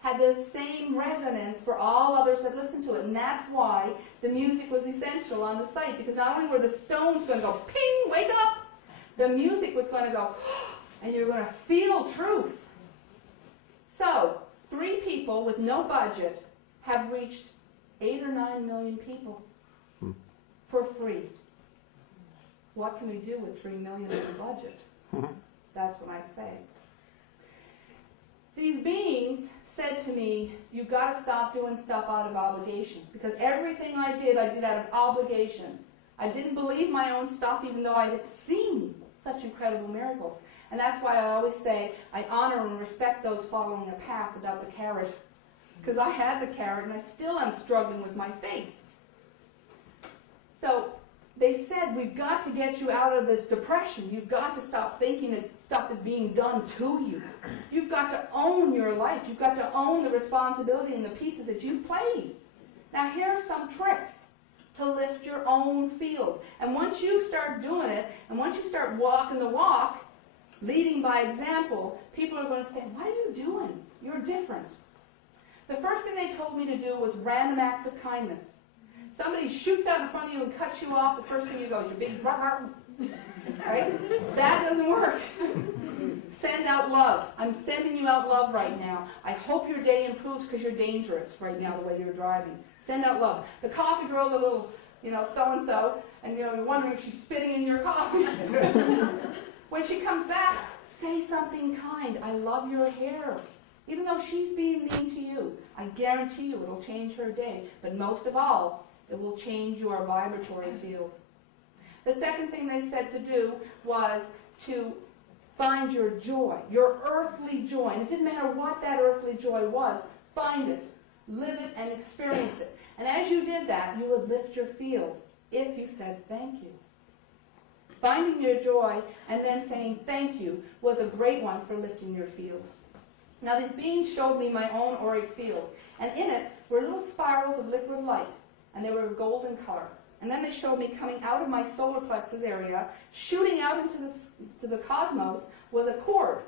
had the same resonance for all others that listened to it. And that's why the music was essential on the site. Because not only were the stones going to go, ping, wake up, the music was going to go, and you're going to feel truth. So, 3 people with no budget have reached 8 or 9 million people for free. What can we do with 3 million in a budget? That's what I say. These beings said to me, you've got to stop doing stuff out of obligation. Because everything I did out of obligation. I didn't believe my own stuff even though I had seen such incredible miracles. And that's why I always say I honor and respect those following a path without the carrot. Because I had the carrot and I still am struggling with my faith. So they said, we've got to get you out of this depression. You've got to stop thinking that stuff is being done to you. You've got to own your life. You've got to own the responsibility and the pieces that you've played. Now here are some tricks to lift your own field. And once you start doing it, and once you start walking the walk, leading by example, people are going to say, what are you doing? You're different. The first thing they told me to do was random acts of kindness. Somebody shoots out in front of you and cuts you off, the first thing you go is your big right? That doesn't work. Send out love. I'm sending you out love right now. I hope your day improves because you're dangerous right now the way you're driving. Send out love. The coffee girl's a little, so-and-so, and you're wondering if she's spitting in your coffee. When she comes back, say something kind. I love your hair. Even though she's being mean to you, I guarantee you it'll change her day. But most of all, it will change your vibratory field. The second thing they said to do was to find your joy, your earthly joy. And it didn't matter what that earthly joy was. Find it, live it, and experience it. And as you did that, you would lift your field if you said thank you. Finding your joy and then saying thank you was a great one for lifting your field. Now these beings showed me my own auric field, and in it were little spirals of liquid light, and they were golden color. And then they showed me coming out of my solar plexus area, shooting out into the cosmos, was a cord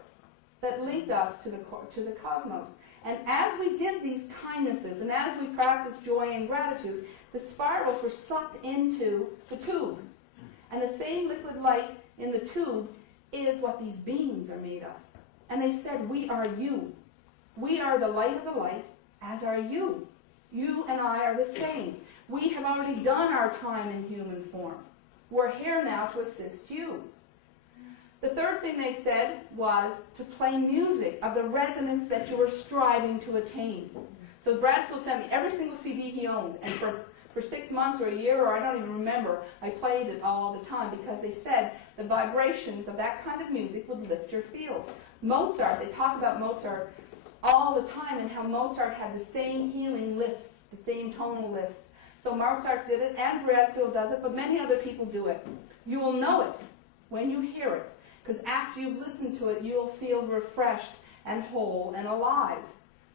that linked us to the cosmos. And as we did these kindnesses, and as we practiced joy and gratitude, the spirals were sucked into the tube. And the same liquid light in the tube is what these beings are made of. And they said, we are you. We are the light of the light, as are you. You and I are the same. We have already done our time in human form. We're here now to assist you. The third thing they said was to play music of the resonance that you were striving to attain. So Bradfield sent me every single CD he owned, and for 6 months or a year, or I don't even remember, I played it all the time because they said the vibrations of that kind of music would lift your field. Mozart, they talk about Mozart all the time and how Mozart had the same healing lifts, the same tonal lifts. So Mozart did it, and Bradfield does it, but many other people do it. You will know it when you hear it, because after you've listened to it, you'll feel refreshed and whole and alive.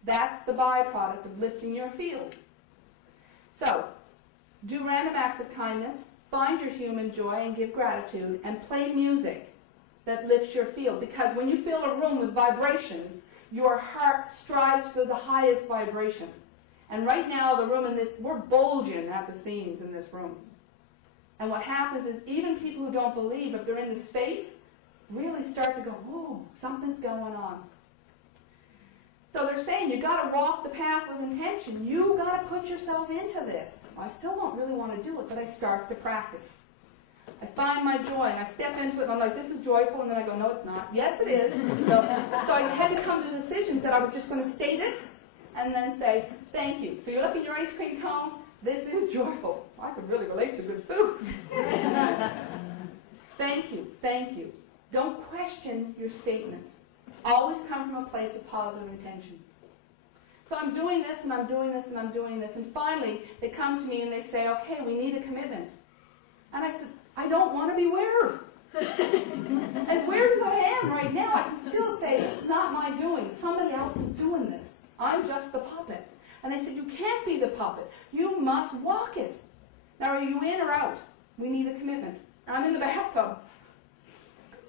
That's the byproduct of lifting your field. So, do random acts of kindness, find your human joy and give gratitude, and play music that lifts your field. Because when you fill a room with vibrations, your heart strives for the highest vibration. And right now, the room in this, we're bulging at the seams in this room. And what happens is even people who don't believe, if they're in the space, really start to go, whoa, something's going on. So they're saying you got to walk the path with intention. You got to put yourself into this. Well, I still don't really want to do it, but I start to practice. I find my joy, and I step into it, and I'm like, this is joyful, and then I go, no, it's not. Yes, it is. No. So I had to come to decisions that I was just going to state it, and then say, thank you. So you're looking at your ice cream cone. This is joyful. I could really relate to good food. Thank you. Thank you. Don't question your statement. Always come from a place of positive intention. So I'm doing this, and I'm doing this, and I'm doing this. And finally, they come to me and they say, okay, we need a commitment. And I said, I don't want to be weird. As weird as I am right now, I can still say, it's not my doing. Somebody else is doing this. I'm just the puppet. And they said, you can't be the puppet. You must walk it. Now, are you in or out? We need a commitment. And I'm in the bathtub.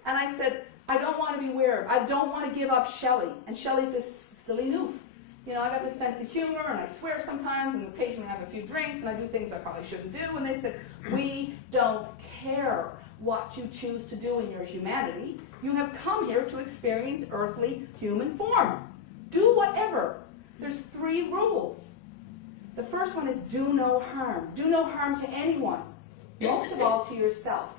And I said, I don't want to be weird. I don't want to give up Shelley. And Shelley's this silly noof. You know, I got this sense of humor, and I swear sometimes, and occasionally I have a few drinks, and I do things I probably shouldn't do. And they said, we don't care what you choose to do in your humanity. You have come here to experience earthly human form. Do whatever. There's 3 rules. The first one is do no harm. Do no harm to anyone, most of all to yourself.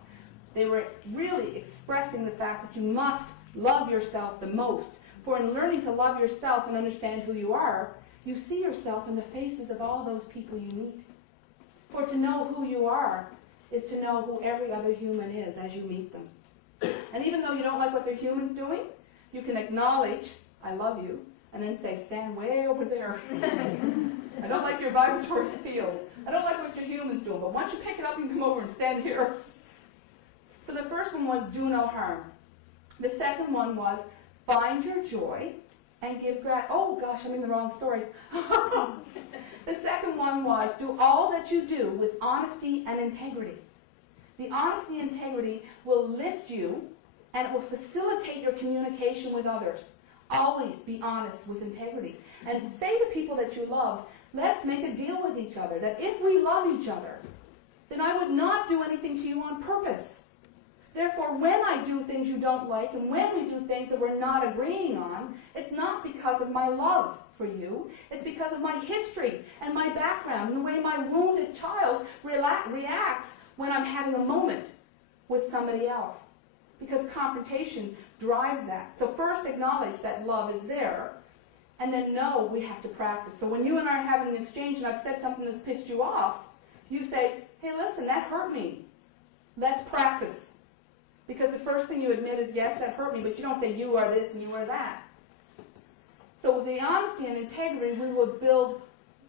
They were really expressing the fact that you must love yourself the most. For in learning to love yourself and understand who you are, you see yourself in the faces of all those people you meet. For to know who you are is to know who every other human is as you meet them. And even though you don't like what the human's doing, you can acknowledge, I love you, and then say, stand way over there. I don't like your vibratory field. I don't like what your human's doing, but once you pick it up, you can come over and stand here. So the first one was do no harm. The second one was find your joy and give gratitude. Oh gosh, I'm in the wrong story. The second one was do all that you do with honesty and integrity. The honesty and integrity will lift you and it will facilitate your communication with others. Always be honest with integrity. And say to people that you love, let's make a deal with each other, that if we love each other, then I would not do anything to you on purpose. Therefore, when I do things you don't like, and when we do things that we're not agreeing on, it's not because of my love for you. It's because of my history and my background and the way my wounded child reacts when I'm having a moment with somebody else. Because confrontation drives that. So first acknowledge that love is there, and then know we have to practice. So when you and I are having an exchange and I've said something that's pissed you off, you say, hey, listen, that hurt me. Let's practice. Because the first thing you admit is, yes, that hurt me, but you don't say you are this and you are that. So with the honesty and integrity, we will build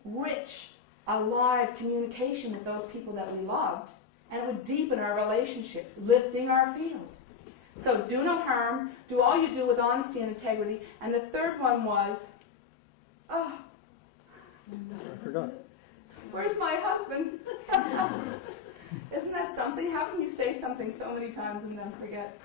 rich, alive communication with those people that we loved, and it would deepen our relationships, lifting our field. So do no harm, do all you do with honesty and integrity. And the third one was, oh, I forgot. Where's my husband? Isn't that something? How can you say something so many times and then forget?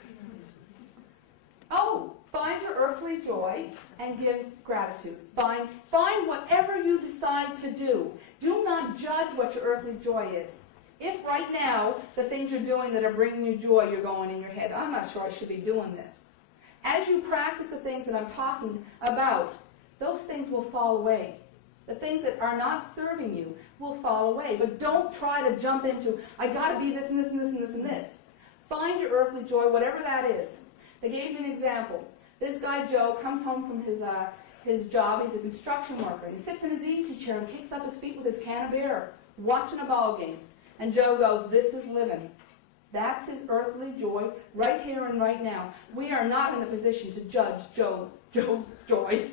Oh, find your earthly joy and give gratitude. Find whatever you decide to do. Do not judge what your earthly joy is. If right now, the things you're doing that are bringing you joy, you're going in your head, I'm not sure I should be doing this. As you practice the things that I'm talking about, those things will fall away. The things that are not serving you will fall away. But don't try to jump into, I got to be this and this and this and this and this. Find your earthly joy, whatever that is. They gave me an example. This guy, Joe, comes home from his job. He's a construction worker. And he sits in his easy chair and kicks up his feet with his can of beer, watching a ball game. And Joe goes, this is living. That's his earthly joy right here and right now. We are not in a position to judge Joe's joy.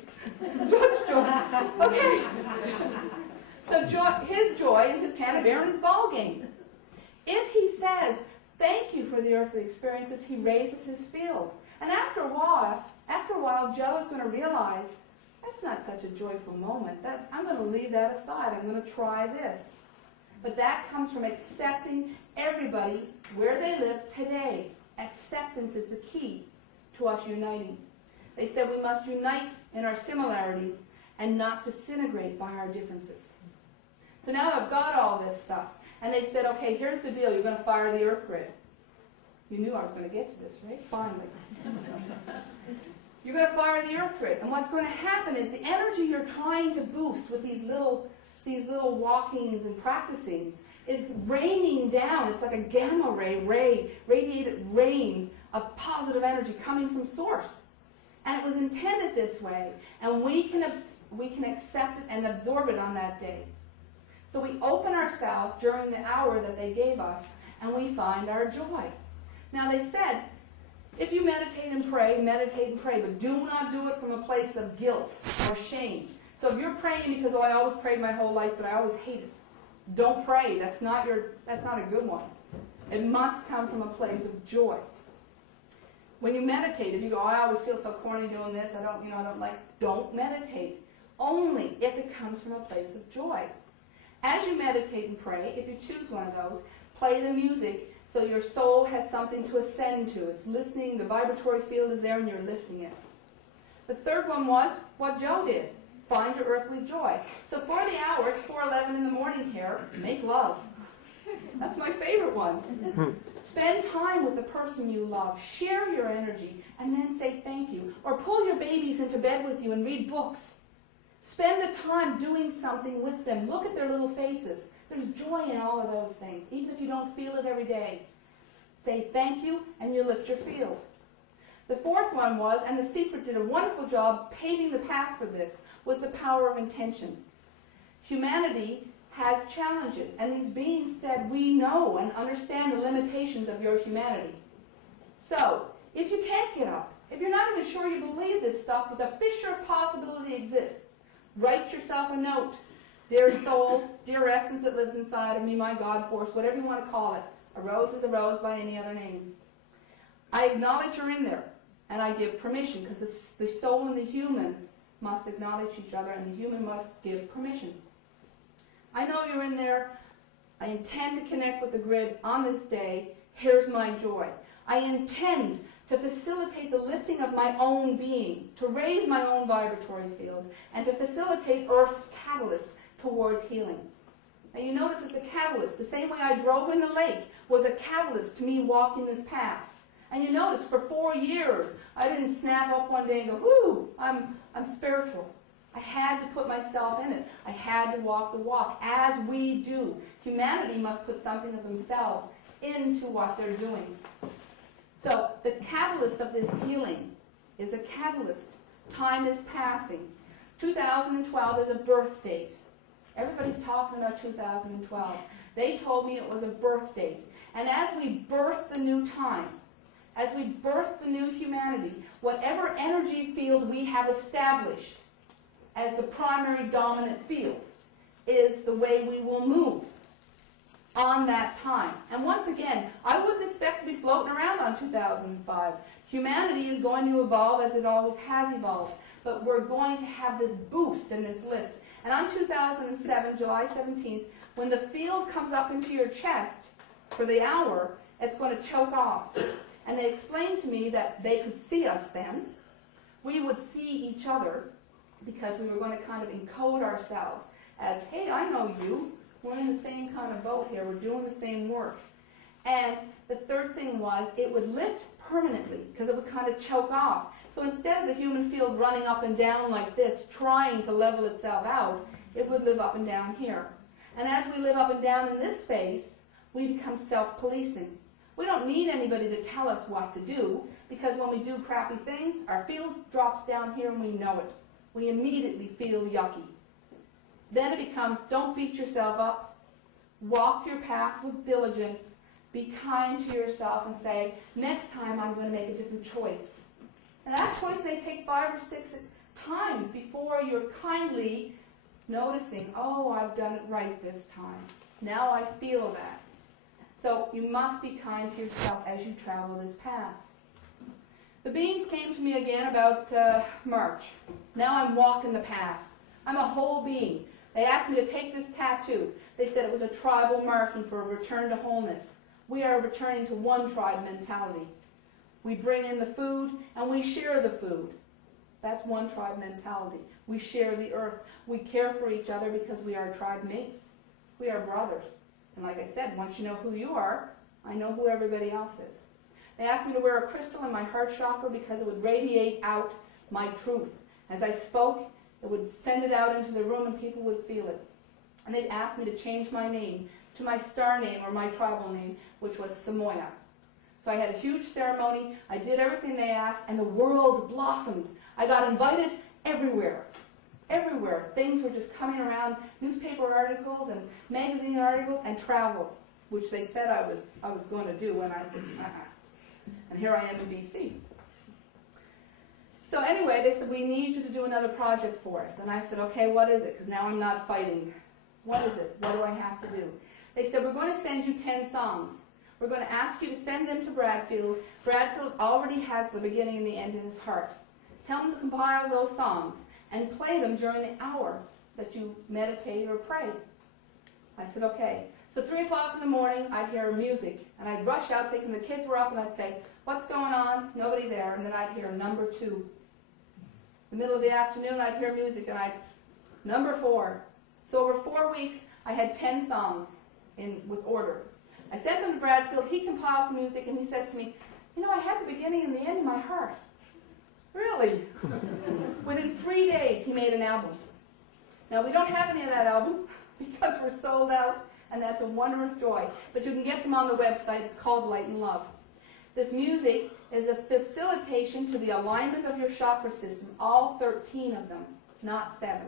Judge Joe. Okay. So his joy is his can of beer and his ball game. If he says, thank you for the earthly experiences, he raises his field. And after a while, Joe is going to realize, that's not such a joyful moment. I'm going to leave that aside. I'm going to try this. But that comes from accepting everybody where they live today. Acceptance is the key to us uniting. They said we must unite in our similarities and not disintegrate by our differences. So now I've got all this stuff. And they said, okay, here's the deal. You're going to fire the earth grid. You knew I was going to get to this, right? Finally. You're going to fire the earth grid. And what's going to happen is the energy you're trying to boost with these little walkings and practicings is raining down. It's like a gamma ray, radiated rain of positive energy coming from source. And it was intended this way. And we can accept it and absorb it on that day. So we open ourselves during the hour that they gave us, and we find our joy. Now they said, if you meditate and pray, but do not do it from a place of guilt or shame. So if you're praying because, I always prayed my whole life, but I always hate it. Don't pray. That's not a good one. It must come from a place of joy. When you meditate, if you go, I always feel so corny doing this, I don't like, don't meditate. Only if it comes from a place of joy. As you meditate and pray, if you choose one of those, play the music so your soul has something to ascend to. It's listening, the vibratory field is there, and you're lifting it. The third one was what Joe did. Find your earthly joy. So for the hour, it's 4:11 in the morning here, make love. That's my favorite one. Spend time with the person you love. Share your energy, and then say thank you. Or pull your babies into bed with you and read books. Spend the time doing something with them. Look at their little faces. There's joy in all of those things, even if you don't feel it every day. Say thank you, and you lift your field. The fourth one was, and The Secret did a wonderful job paving the path for this, was the power of intention. Humanity has challenges. And these beings said, we know and understand the limitations of your humanity. So, if you can't get up, if you're not even sure you believe this stuff, but the fissure of possibility exists, write yourself a note. Dear soul, dear essence that lives inside of me, my God force, whatever you want to call it. A rose is a rose by any other name. I acknowledge you're in there, and I give permission, because the soul and the human must acknowledge each other, and the human must give permission. I know you're in there. I intend to connect with the grid on this day. Here's my joy. I intend to facilitate the lifting of my own being, to raise my own vibratory field, and to facilitate Earth's catalyst towards healing. Now you notice that the catalyst, the same way I drove in the lake, was a catalyst to me walking this path. And you notice for 4 years, I didn't snap up one day and go, whoo, I'm spiritual. I had to put myself in it. I had to walk the walk, as we do. Humanity must put something of themselves into what they're doing. So the catalyst of this healing is a catalyst. Time is passing. 2012 is a birth date. Everybody's talking about 2012. They told me it was a birth date. And as we birth the new time, as we birth the new humanity, whatever energy field we have established as the primary dominant field is the way we will move on that time. And once again, I wouldn't expect to be floating around on 2005. Humanity is going to evolve as it always has evolved. But we're going to have this boost and this lift. And on 2007, July 17th, when the field comes up into your chest for the hour, it's going to choke off. And they explained to me that they could see us then. We would see each other because we were going to kind of encode ourselves as, hey, I know you. We're in the same kind of boat here. We're doing the same work. And the third thing was it would lift permanently because it would kind of choke off. So instead of the human field running up and down like this, trying to level itself out, it would live up and down here. And as we live up and down in this space, we become self-policing. We don't need anybody to tell us what to do, because when we do crappy things, our field drops down here and we know it. We immediately feel yucky. Then it becomes, don't beat yourself up. Walk your path with diligence. Be kind to yourself and say, next time I'm going to make a different choice. And that choice may take 5 or 6 times before you're kindly noticing, oh, I've done it right this time. Now I feel that. So you must be kind to yourself as you travel this path. The beings came to me again about March. Now I'm walking the path. I'm a whole being. They asked me to take this tattoo. They said it was a tribal marking for a return to wholeness. We are returning to one tribe mentality. We bring in the food and we share the food. That's one tribe mentality. We share the earth. We care for each other because we are tribe mates. We are brothers. And like I said, once you know who you are, I know who everybody else is. They asked me to wear a crystal in my heart chakra because it would radiate out my truth. As I spoke, it would send it out into the room and people would feel it. And they'd asked me to change my name to my star name or my tribal name, which was Samoiya. So I had a huge ceremony. I did everything they asked, and the world blossomed. I got invited everywhere. Everywhere. Things were just coming around, newspaper articles and magazine articles and travel, which they said I was going to do, and I said, And here I am in BC. So anyway, they said, we need you to do another project for us. And I said, okay, what is it? Because now I'm not fighting. What is it? What do I have to do? They said, we're going to send you 10 songs. We're going to ask you to send them to Bradfield. Bradfield already has the beginning and the end in his heart. Tell him to compile those songs and play them during the hour that you meditate or pray. I said, okay. So 3 o'clock in the morning, I'd hear music, and I'd rush out thinking the kids were up, and I'd say, what's going on? Nobody there. And then I'd hear number 2. In the middle of the afternoon, I'd hear music, and number 4. So over 4 weeks, I had 10 songs with order. I sent them to Bradfield. He compiles some music, and he says to me, you know, I had the beginning and the end in my heart. Really? Within 3 days, he made an album. Now, we don't have any of that album because we're sold out, and that's a wondrous joy. But you can get them on the website. It's called Light and Love. This music is a facilitation to the alignment of your chakra system, all 13 of them, not 7.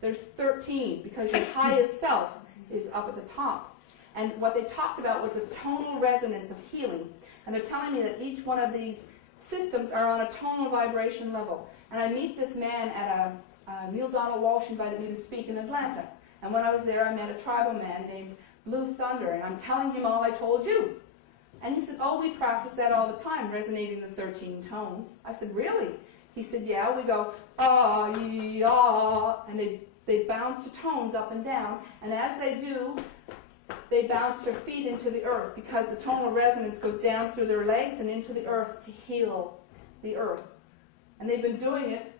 There's 13 because your highest self is up at the top. And what they talked about was the tonal resonance of healing. And they're telling me that each one of these systems are on a tonal vibration level. And I meet this man at Neil Donald Walsh invited me to speak in Atlanta. And when I was there, I met a tribal man named Blue Thunder, and I'm telling him all I told you. And he said, oh, we practice that all the time, resonating the 13 tones. I said, really? He said, yeah, we go, ah, yee, ah, and they bounce the tones up and down, and as they do, they bounce their feet into the earth, because the tonal resonance goes down through their legs and into the earth to heal the earth. And they've been doing it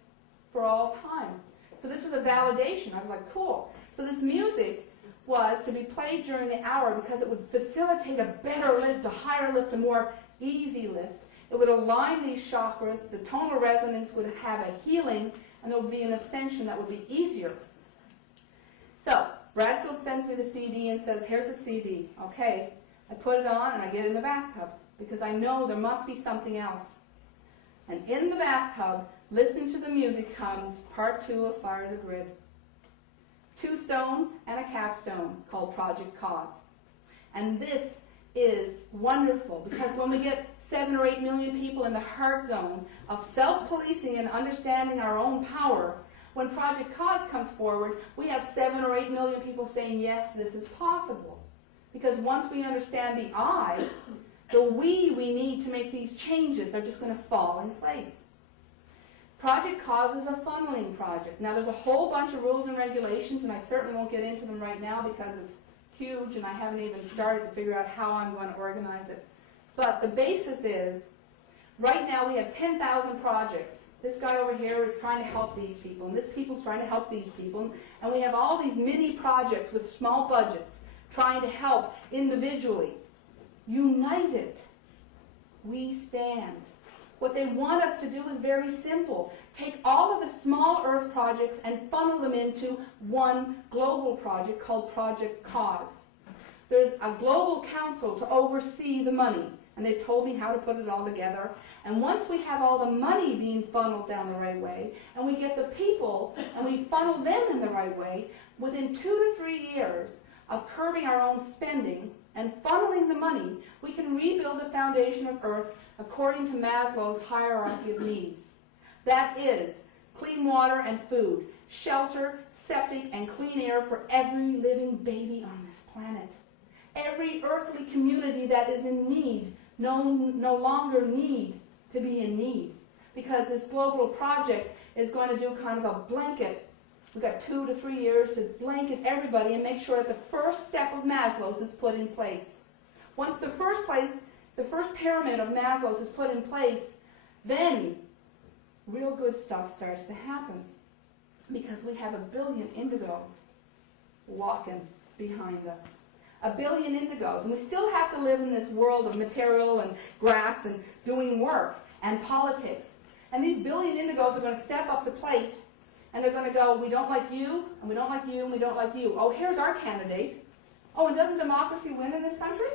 for all time. So this was a validation. I was like, cool. So this music was to be played during the hour because it would facilitate a better lift, a higher lift, a more easy lift. It would align these chakras, the tonal resonance would have a healing, and there would be an ascension that would be easier. So, Bradfield sends me the CD and says, here's a CD. Okay, I put it on and I get in the bathtub because I know there must be something else. And in the bathtub, listening to the music comes part 2 of Fire the Grid. 2 stones and a capstone called Project Cause. And this is wonderful because when we get 7 or 8 million people in the heart zone of self-policing and understanding our own power, when Project Cause comes forward, we have 7 or 8 million people saying, yes, this is possible. Because once we understand the I, the we need to make these changes are just going to fall in place. Project Cause is a funneling project. Now, there's a whole bunch of rules and regulations, and I certainly won't get into them right now because it's huge, and I haven't even started to figure out how I'm going to organize it. But the basis is, right now we have 10,000 projects. This guy over here is trying to help these people, and this people's trying to help these people, and we have all these mini projects with small budgets trying to help individually. United, we stand. What they want us to do is very simple. Take all of the small Earth projects and funnel them into one global project called Project Cause. There's a global council to oversee the money, and they've told me how to put it all together. And once we have all the money being funneled down the right way, and we get the people, and we funnel them in the right way, within 2 to 3 years of curbing our own spending and funneling the money, we can rebuild the foundation of Earth according to Maslow's hierarchy of needs. That is clean water and food, shelter, septic, and clean air for every living baby on this planet. Every earthly community that is in need no longer need to be in need, because this global project is going to do kind of a blanket. We've got 2 to 3 years to blanket everybody and make sure that the first step of Maslow's is put in place. Once the first pyramid of Maslow's is put in place, then real good stuff starts to happen, because we have 1 billion indigos walking behind us. 1 billion indigos, and we still have to live in this world of material and grass and doing work and politics. And these 1 billion indigos are going to step up to the plate, and they're going to go, we don't like you, and we don't like you, and we don't like you. Oh, here's our candidate. Oh, and doesn't democracy win in this country?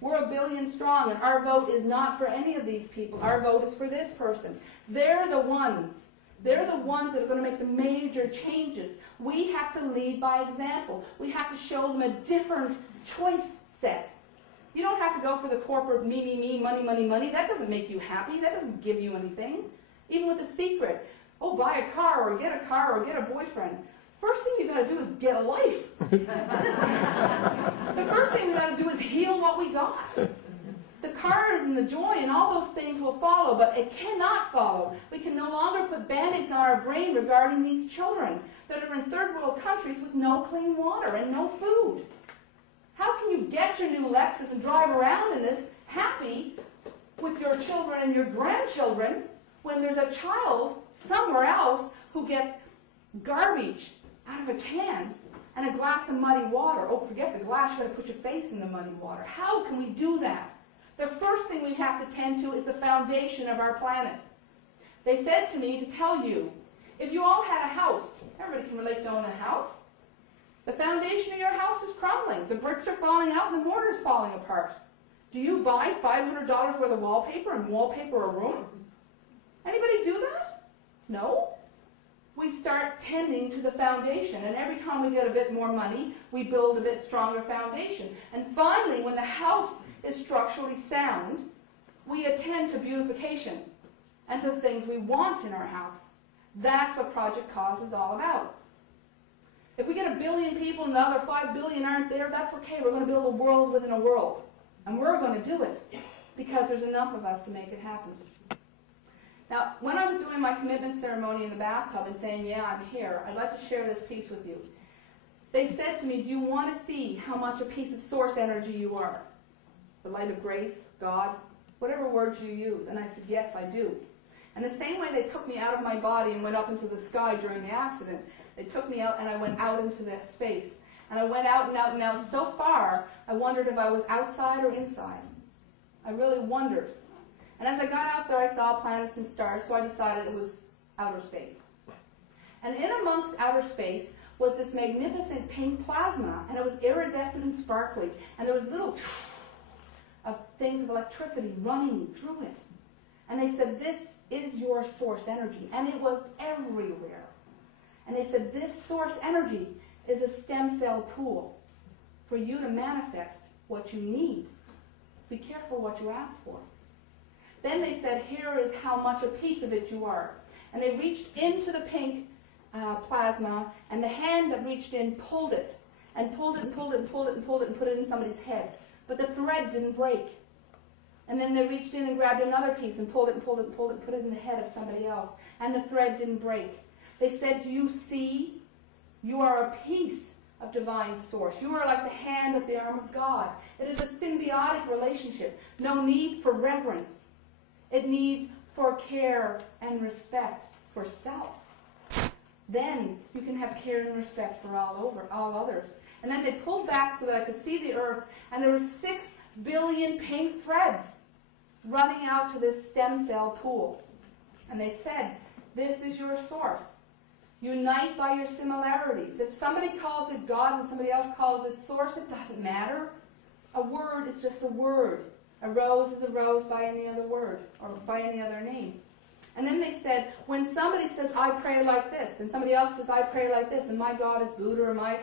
We're 1 billion strong, and our vote is not for any of these people. Our vote is for this person. They're the ones. They're the ones that are going to make the major changes. We have to lead by example. We have to show them a different choice set. You don't have to go for the corporate me, me, me, money, money, money. That doesn't make you happy. That doesn't give you anything. Even with The Secret, oh, buy a car or get a boyfriend. First thing you got to do is get a life. The first thing we got to do is heal what we got. The cars and the joy and all those things will follow, but it cannot follow. We can no longer put band-aids on our brain regarding these children that are in third world countries with no clean water and no food. How can you get your new Lexus and drive around in it happy with your children and your grandchildren when there's a child somewhere else who gets garbage out of a can and a glass of muddy water? Oh, forget the glass, you got to put your face in the muddy water. How can we do that? The first thing we have to tend to is the foundation of our planet. They said to me to tell you, if you all had a house, everybody can relate to own a house, the foundation of your house is crumbling. The bricks are falling out and the mortar's falling apart. Do you buy $500 worth of wallpaper and wallpaper a room? Anybody do that? No? we start tending to the foundation. And every time we get a bit more money, we build a bit stronger foundation. And finally, when the house is structurally sound, we attend to beautification and to the things we want in our house. That's what Project Cause is all about. If we get 1 billion people and the other 5 billion aren't there, that's okay. We're going to build a world within a world. And we're going to do it because there's enough of us to make it happen. Now, when I was doing my commitment ceremony in the bathtub and saying, yeah, I'm here, I'd like to share this piece with you. They said to me, do you want to see how much a piece of source energy you are? The light of grace, God, whatever words you use. And I said, yes, I do. And the same way they took me out of my body and went up into the sky during the accident, they took me out and I went out into that space. And I went out and out and out so far, I wondered if I was outside or inside. I really wondered. And as I got out there, I saw planets and stars, so I decided it was outer space. And in amongst outer space was this magnificent pink plasma, and it was iridescent and sparkly, and there was little of things of electricity running through it. And they said, this is your source energy, and it was everywhere. And they said, this source energy is a stem cell pool for you to manifest what you need. Be careful what you ask for. Then they said, here is how much a piece of it you are. And they reached into the pink plasma, and the hand that reached in pulled it, and pulled it, and pulled it, and pulled it, and pulled it, and put it in somebody's head. But the thread didn't break. And then they reached in and grabbed another piece, and pulled it, and pulled it, and pulled it, and put it in the head of somebody else. And the thread didn't break. They said, do you see? You are a piece of divine source. You are like the hand of the arm of God. It is a symbiotic relationship. No need for reverence. It needs for care and respect for self. Then you can have care and respect for all others. And then they pulled back so that I could see the earth, and there were 6 billion pink threads running out to this stem cell pool. And they said, this is your source. Unite by your similarities. If somebody calls it God and somebody else calls it source, it doesn't matter. A word is just a word. A rose is a rose by any other word or by any other name. And then they said, when somebody says, I pray like this, and somebody else says, I pray like this, and my God is Buddha, or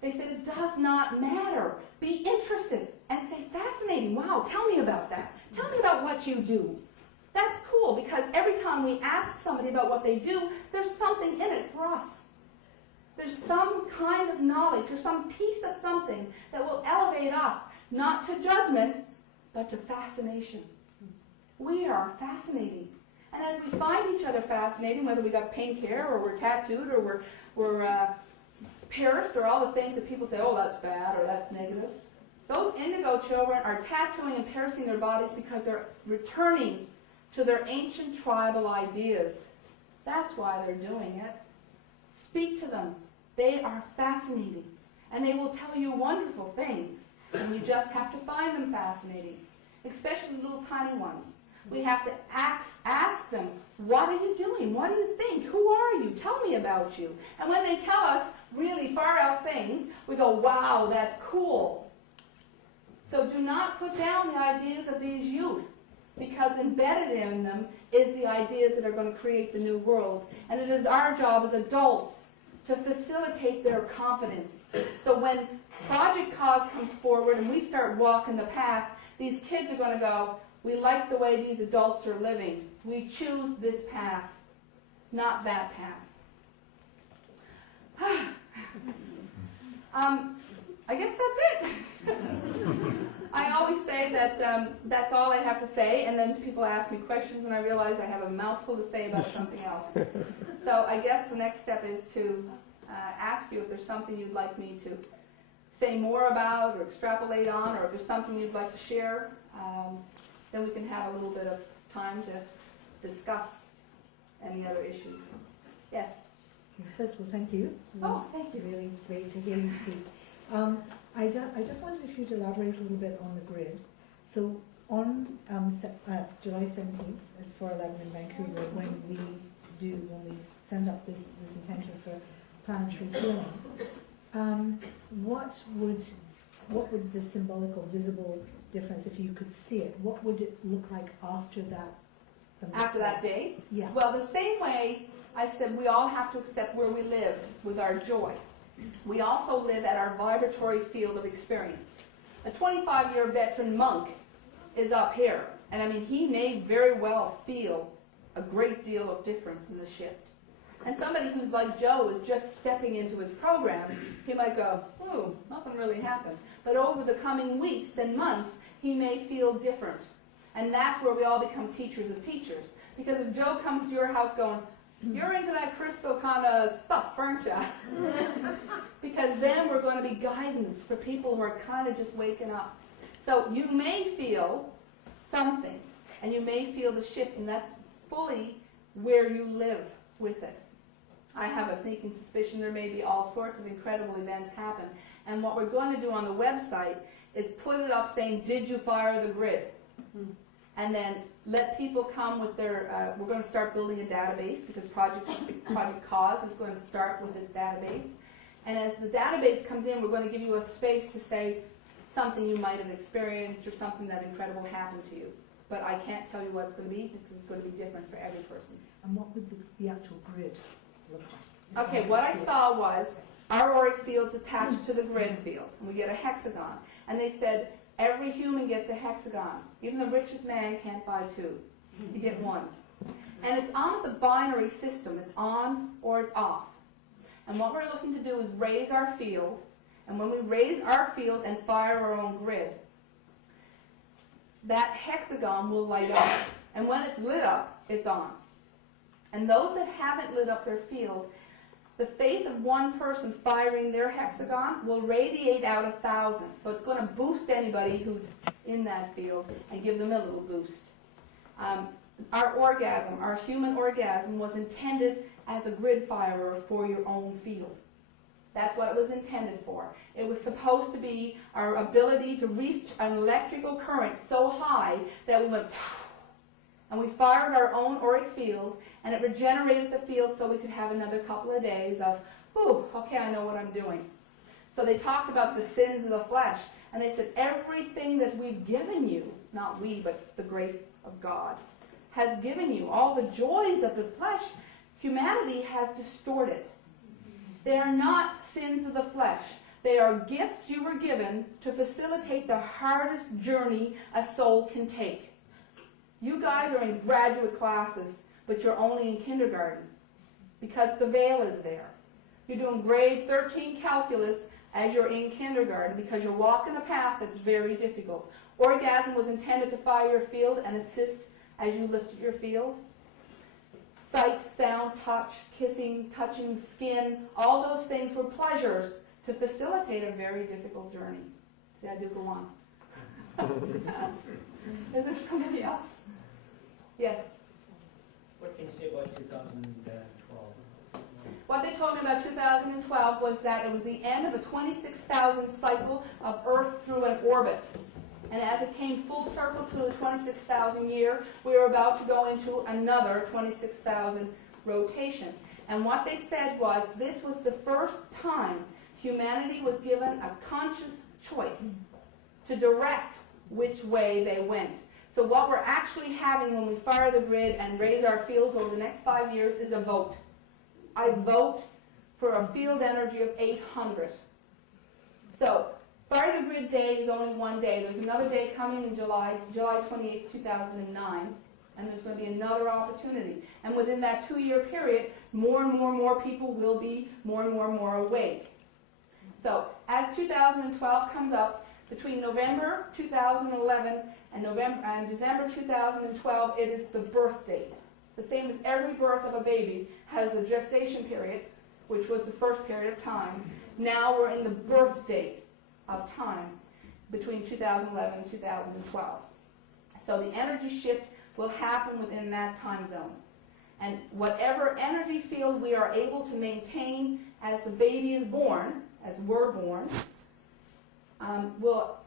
they said, it does not matter. Be interested and say, fascinating. Wow, tell me about that. Tell me about what you do. That's cool, because every time we ask somebody about what they do, there's something in it for us. There's some kind of knowledge or some piece of something that will elevate us, not to judgment, but to fascination. We are fascinating. And as we find each other fascinating, whether we got pink hair or we're tattooed or we're pierced or all the things that people say, oh, that's bad or that's negative, those indigo children are tattooing and piercing their bodies because they're returning to their ancient tribal ideas. That's why they're doing it. Speak to them. They are fascinating. And they will tell you wonderful things. And you just have to find them fascinating, especially little tiny ones. We have to ask them, what are you doing? What do you think? Who are you? Tell me about you. And when they tell us really far out things, we go, wow, that's cool. So do not put down the ideas of these youth, because embedded in them is the ideas that are going to create the new world. And it is our job as adults to facilitate their confidence. So when Project Cause comes forward and we start walking the path, these kids are going to go, we like the way these adults are living. We choose this path, not that path. I guess that's it. I always say that that's all I have to say, and then people ask me questions and I realize I have a mouthful to say about something else. So I guess the next step is to ask you if there's something you'd like me to say more about or extrapolate on, or if there's something you'd like to share, then we can have a little bit of time to discuss any other issues. Yes? First of all, thank you. It was thank you. really great to hear you speak. I just wanted if you to elaborate a little bit on the grid. So on July 17th at 4:11 in Vancouver, when we send up this intention for planetary healing, what would the symbolic or visible difference, if you could see it, what would it look like after that? After that day? Yeah. Well, the same way I said we all have to accept where we live with our joy. We also live at our vibratory field of experience. A 25-year veteran monk is up here, and I mean, he may very well feel a great deal of difference in the shift. And somebody who's like Joe is just stepping into his program, he might go, ooh, nothing really happened. But over the coming weeks and months, he may feel different. And that's where we all become teachers of teachers. Because if Joe comes to your house going, you're into that crystal kind of stuff, aren't you? Because then we're going to be guidance for people who are kind of just waking up. So you may feel something, and you may feel the shift, and that's fully where you live with it. I have a sneaking suspicion there may be all sorts of incredible events happen. And what we're going to do on the website is put it up saying, did you fire the grid? And then let people come with their, we're going to start building a database because Project Cause is going to start with this database. And as the database comes in, we're going to give you a space to say something you might have experienced or something that incredible happened to you. But I can't tell you what it's going to be because it's going to be different for every person. And what would the actual grid look like? Okay, what I saw was our auric field's attached to the grid field, and we get a hexagon. And they said every human gets a hexagon. Even the richest man can't buy two. You get one. And it's almost a binary system. It's on or it's off. And what we're looking to do is raise our field. And when we raise our field and fire our own grid, that hexagon will light up. And when it's lit up, it's on. And those that haven't lit up their field, the faith of one person firing their hexagon will radiate out 1,000. So it's going to boost anybody who's in that field and give them a little boost. Our orgasm, our human orgasm, was intended as a grid firer for your own field. That's what it was intended for. It was supposed to be our ability to reach an electrical current so high that we went and we fired our own auric field, and it regenerated the field so we could have another couple of days of, ooh, okay, I know what I'm doing. So they talked about the sins of the flesh, and they said everything that we've given you, not we, but the grace of God, has given you, all the joys of the flesh, humanity has distorted. They are not sins of the flesh. They are gifts you were given to facilitate the hardest journey a soul can take. You guys are in graduate classes, but you're only in kindergarten because the veil is there. You're doing grade 13 calculus as you're in kindergarten because you're walking a path that's very difficult. Orgasm was intended to fire your field and assist as you lifted your field. Sight, sound, touch, kissing, touching, skin, all those things were pleasures to facilitate a very difficult journey. See, I do go on. Is there somebody else? Yes? What can you say about 2012? What they told me about 2012 was that it was the end of a 26,000 cycle of Earth through an orbit. And as it came full circle to the 26,000 year, we were about to go into another 26,000 rotation. And what they said was this was the first time humanity was given a conscious choice to direct which way they went. So what we're actually having when we fire the grid and raise our fields over the next 5 years is a vote. I vote for a field energy of 800. So Fire the Grid Day is only one day. There's another day coming in July 28, 2009, and there's going to be another opportunity. And within that 2-year period, more and more people will be more and more awake. So as 2012 comes up, between November 2011 and December 2012, it is the birth date. The same as every birth of a baby has a gestation period, which was the first period of time. Now we're in the birth date of time between 2011 and 2012. So the energy shift will happen within that time zone. And whatever energy field we are able to maintain as the baby is born, as we're born, will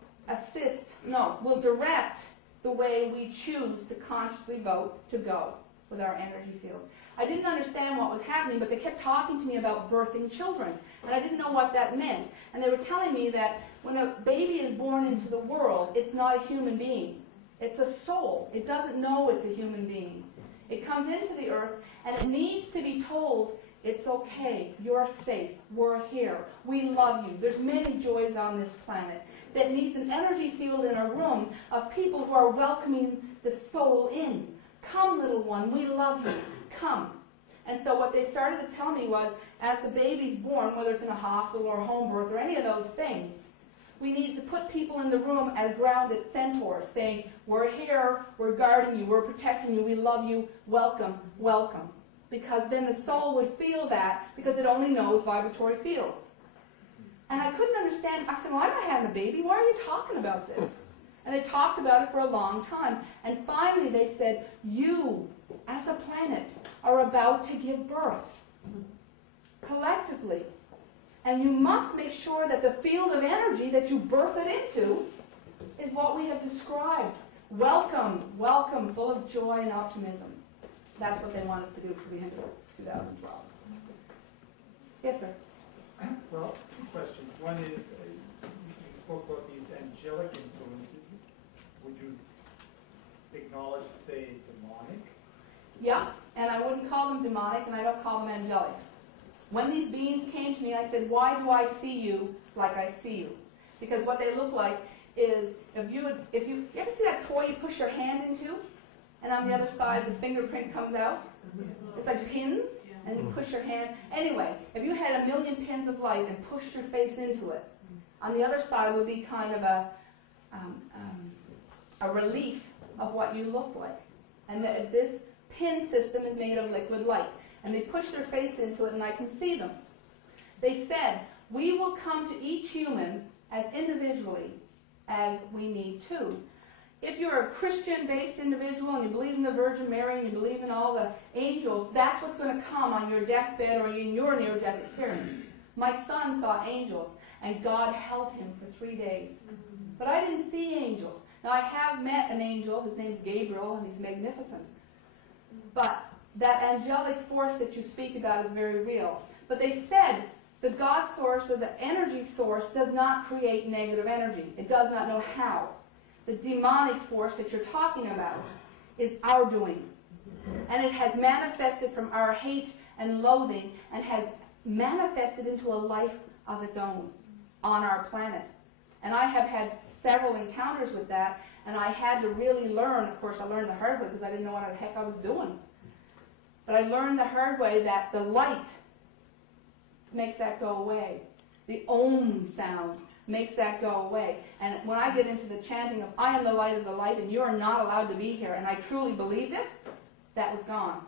direct the way we choose to consciously vote to go with our energy field. I didn't understand what was happening, but they kept talking to me about birthing children, and I didn't know what that meant. And they were telling me that when a baby is born into the world, it's not a human being. It's a soul. It doesn't know it's a human being. It comes into the earth, And it needs to be told, it's okay, you're safe, we're here, we love you. There's many joys on this planet. That needs an energy field in a room of people who are welcoming the soul in. Come, little one, we love you, come. And so what they started to tell me was, as the baby's born, whether it's in a hospital or a home birth or any of those things, we need to put people in the room as grounded centaurs, saying, we're here, we're guarding you, we're protecting you, we love you, welcome, welcome. Because then the soul would feel that, because it only knows vibratory fields. And I couldn't understand. I said, well, I'm not having a baby. Why are you talking about this? And they talked about it for a long time. And finally they said, you, as a planet, are about to give birth. Collectively. And you must make sure that the field of energy that you birth it into is what we have described. Welcome, welcome, full of joy and optimism. That's what they want us to do for the end of 2012. Yes, sir? Well, two questions. One is, you spoke about these angelic influences. Would you acknowledge, say, demonic? Yeah, and I wouldn't call them demonic, and I don't call them angelic. When these beings came to me, I said, why do I see you like I see you? Because what they look like is, if you ever see that toy you push your hand into, and on the other side the fingerprint comes out? It's like pins, and you push your hand. Anyway, if you had 1,000,000 pins of light and pushed your face into it, on the other side would be kind of a relief of what you look like. And this pin system is made of liquid light. And they push their face into it, and I can see them. They said, we will come to each human as individually as we need to. If you're a Christian-based individual and you believe in the Virgin Mary and you believe in all the angels, that's what's going to come on your deathbed or in your near-death experience. My son saw angels, and God held him for 3 days. But I didn't see angels. Now, I have met an angel. His name's Gabriel, and he's magnificent. But that angelic force that you speak about is very real. But they said the God source or the energy source does not create negative energy. It does not know how. The demonic force that you're talking about is our doing. And it has manifested from our hate and loathing and has manifested into a life of its own on our planet. And I have had several encounters with that, and I had to really learn. Of course, I learned the hard way because I didn't know what the heck I was doing. But I learned the hard way that the light makes that go away. The Om sound makes that go away. And when I get into the chanting of, I am the light of the light and you are not allowed to be here, and I truly believed it, that was gone.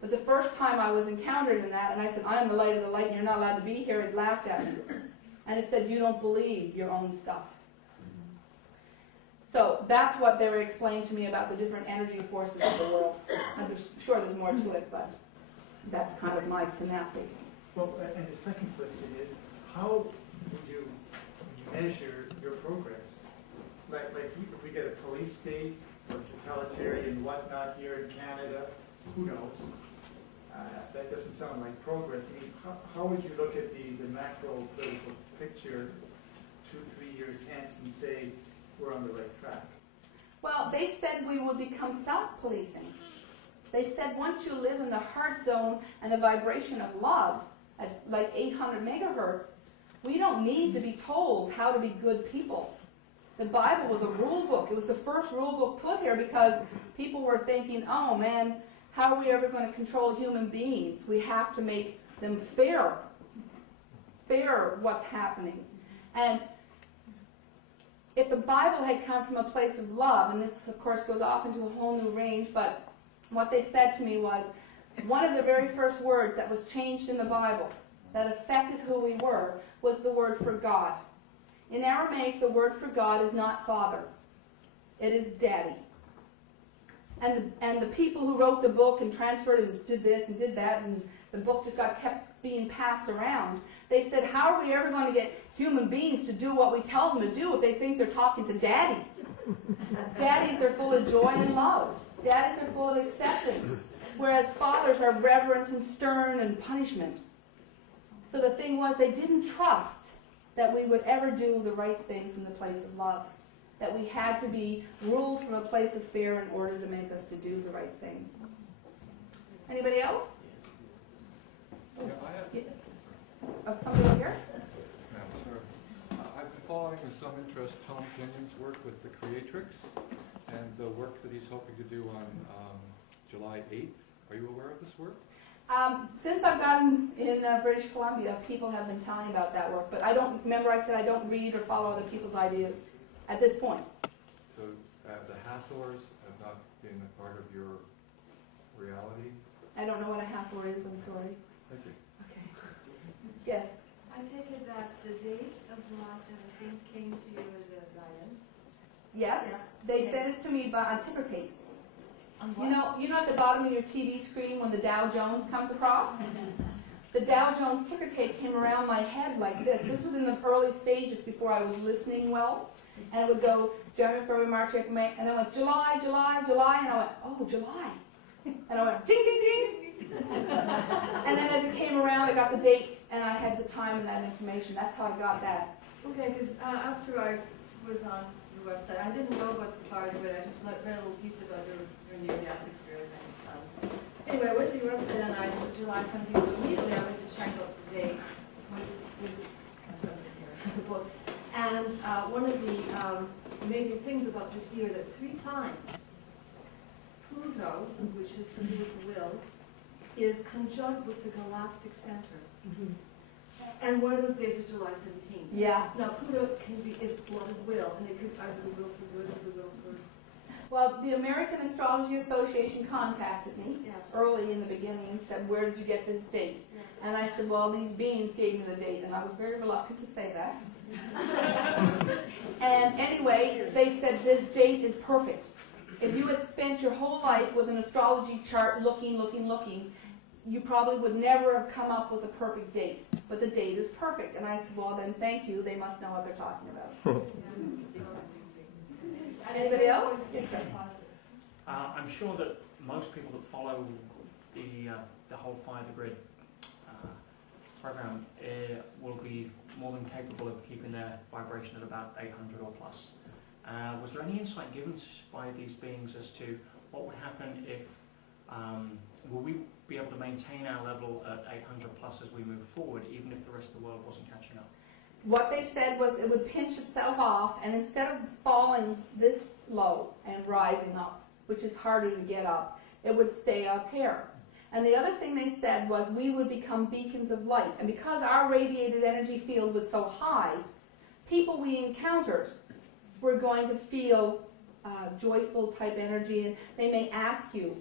But the first time I was encountered in that, and I said, I am the light of the light and you're not allowed to be here, it laughed at me. And it said, you don't believe your own stuff. So that's what they were explaining to me about the different energy forces of the world. And sure, there's more to it, but that's kind of my synaptic. Well, and the second question is, how would you measure your progress? Like if we get a police state or totalitarian whatnot here in Canada, who knows? That doesn't sound like progress. I mean, how would you look at the macro political picture 2-3 years hence and say we're on the right track? Well, they said we would become self-policing. They said once you live in the heart zone and the vibration of love at like 800 megahertz, we don't need to be told how to be good people. The Bible was a rule book. It was the first rule book put here because people were thinking, oh man, how are we ever going to control human beings? We have to make them fair what's happening. And if the Bible had come from a place of love, and this of course goes off into a whole new range, but what they said to me was, one of the very first words that was changed in the Bible that affected who we were was the word for God. In Aramaic, the word for God is not father. It is daddy. And the people who wrote the book and transferred and did this and did that, and the book just kept being passed around, they said, how are we ever going to get human beings to do what we tell them to do if they think they're talking to daddy? Daddies are full of joy and love. Daddies are full of acceptance. Whereas fathers are reverence and stern and punishment. So the thing was, they didn't trust that we would ever do the right thing from the place of love. That we had to be ruled from a place of fear in order to make us to do the right things. Anybody else? Yeah, I have, Oh, somebody over here? yeah, sure. I've been following with some interest Tom Kenyon's work with the Creatrix and the work that he's hoping to do on July 8th. Are you aware of this work? Since I've gotten in British Columbia, people have been telling about that work, but I don't remember. I said I don't read or follow other people's ideas at this point. So the Hathors have not been a part of your reality? I don't know what a Hathor is. I'm sorry. Thank you. Okay. Yes. I take it that the date of July 17th came to you as a guidance? Yes. Yeah. They sent it to me on ticker tapes. On You know at the bottom of your TV screen when the Dow Jones comes across? The Dow Jones ticker tape came around my head like this. This was in the early stages before I was listening well. And it would go January, February, March, April, May, and then went July, July, July, and I went, oh, July. And I went ding, ding, ding. And then as it came around, I got the date, and I had the time and that information. That's how I got that. Okay, because after I was on your website, I didn't know about the part of it. I just read a little piece about your near-death experience. Anyway, I went to your website and I said July 17th. So immediately I went to check out the date with something here, the book. And one of the amazing things about this year that 3 times Pluto, which has to do with the will, is conjunct with the galactic center. And one of those days is July 17th. Yeah. Now Pluto is blood of will, and it could either be will for good or the will for... Well, the American Astrology Association contacted me Yeah. early in the beginning and said, where did you get this date? Yeah. And I said, well, these beings gave me the date, and I was very reluctant to say that. And anyway, they said this date is perfect. If you had spent your whole life with an astrology chart looking, you probably would never have come up with a perfect date. But the date is perfect. And I said, well, then thank you. They must know what they're talking about. Anybody else? Yes, sir. I'm sure that most people that follow the whole Fire the Grid program will be more than capable of keeping their vibration at about 800 or plus. Was there any insight given by these beings as to what would happen if, will we be able to maintain our level at 800 plus as we move forward, even if the rest of the world wasn't catching up? What they said was it would pinch itself off, and instead of falling this low and rising up, which is harder to get up, it would stay up here. And the other thing they said was we would become beacons of light. And because our radiated energy field was so high, people we encountered were going to feel joyful type energy, and they may ask you,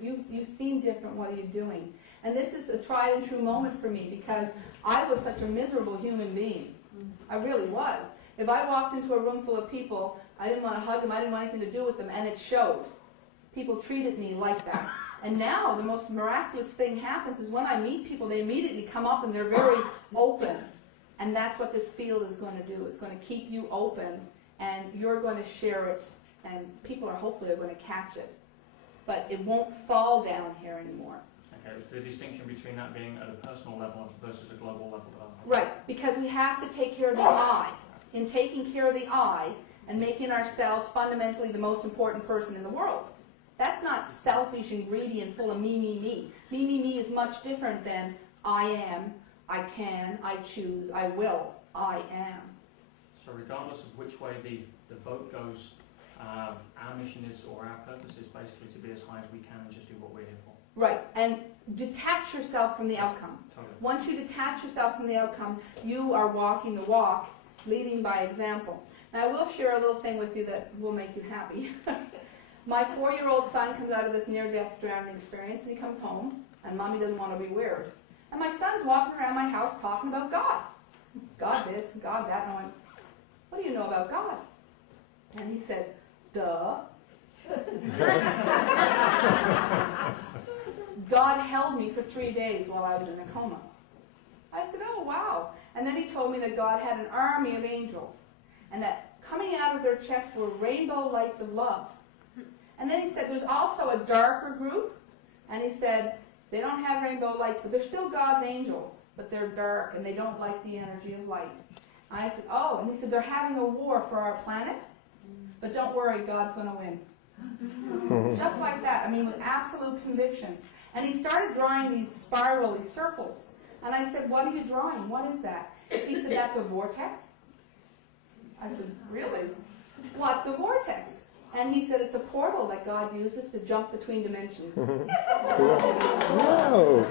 you seem different, what are you doing? And this is a tried and true moment for me because I was such a miserable human being. I really was. If I walked into a room full of people, I didn't want to hug them, I didn't want anything to do with them, and it showed. People treated me like that. And now the most miraculous thing happens is when I meet people, they immediately come up and they're very open. And that's what this field is going to do. It's going to keep you open, and you're going to share it, and people are hopefully going to catch it. But it won't fall down here anymore. Okay, the distinction between that being at a personal level versus a global level. Right, because we have to take care of the I. In taking care of the I and making ourselves fundamentally the most important person in the world. That's not selfish and greedy and full of me, me, me. Me, me, me is much different than I am, I can, I choose, I will, I am. So regardless of which way the vote goes, our mission is, or our purpose is basically to be as high as we can and just do what we're here for. Right, and detach yourself from the outcome. Totally. Once you detach yourself from the outcome, you are walking the walk, leading by example. Now, I will share a little thing with you that will make you happy. My 4-year-old son comes out of this near-death drowning experience, and he comes home, and Mommy doesn't want to be weird. And my son's walking around my house talking about God. God this, God that. And I went, what do you know about God? And he said, duh. God held me for 3 days while I was in a coma. I said, oh, wow. And then he told me that God had an army of angels, and that coming out of their chests were rainbow lights of love. And then he said, there's also a darker group, and he said, they don't have rainbow lights, but they're still God's angels, but they're dark, and they don't like the energy of light. And I said, oh, and he said, they're having a war for our planet, but don't worry, God's going to win. Just like that, I mean, with absolute conviction. And he started drawing these spirally circles. And I said, what are you drawing? What is that? He said, that's a vortex. I said, really? What's a vortex? And he said, it's a portal that God uses to jump between dimensions. Wow.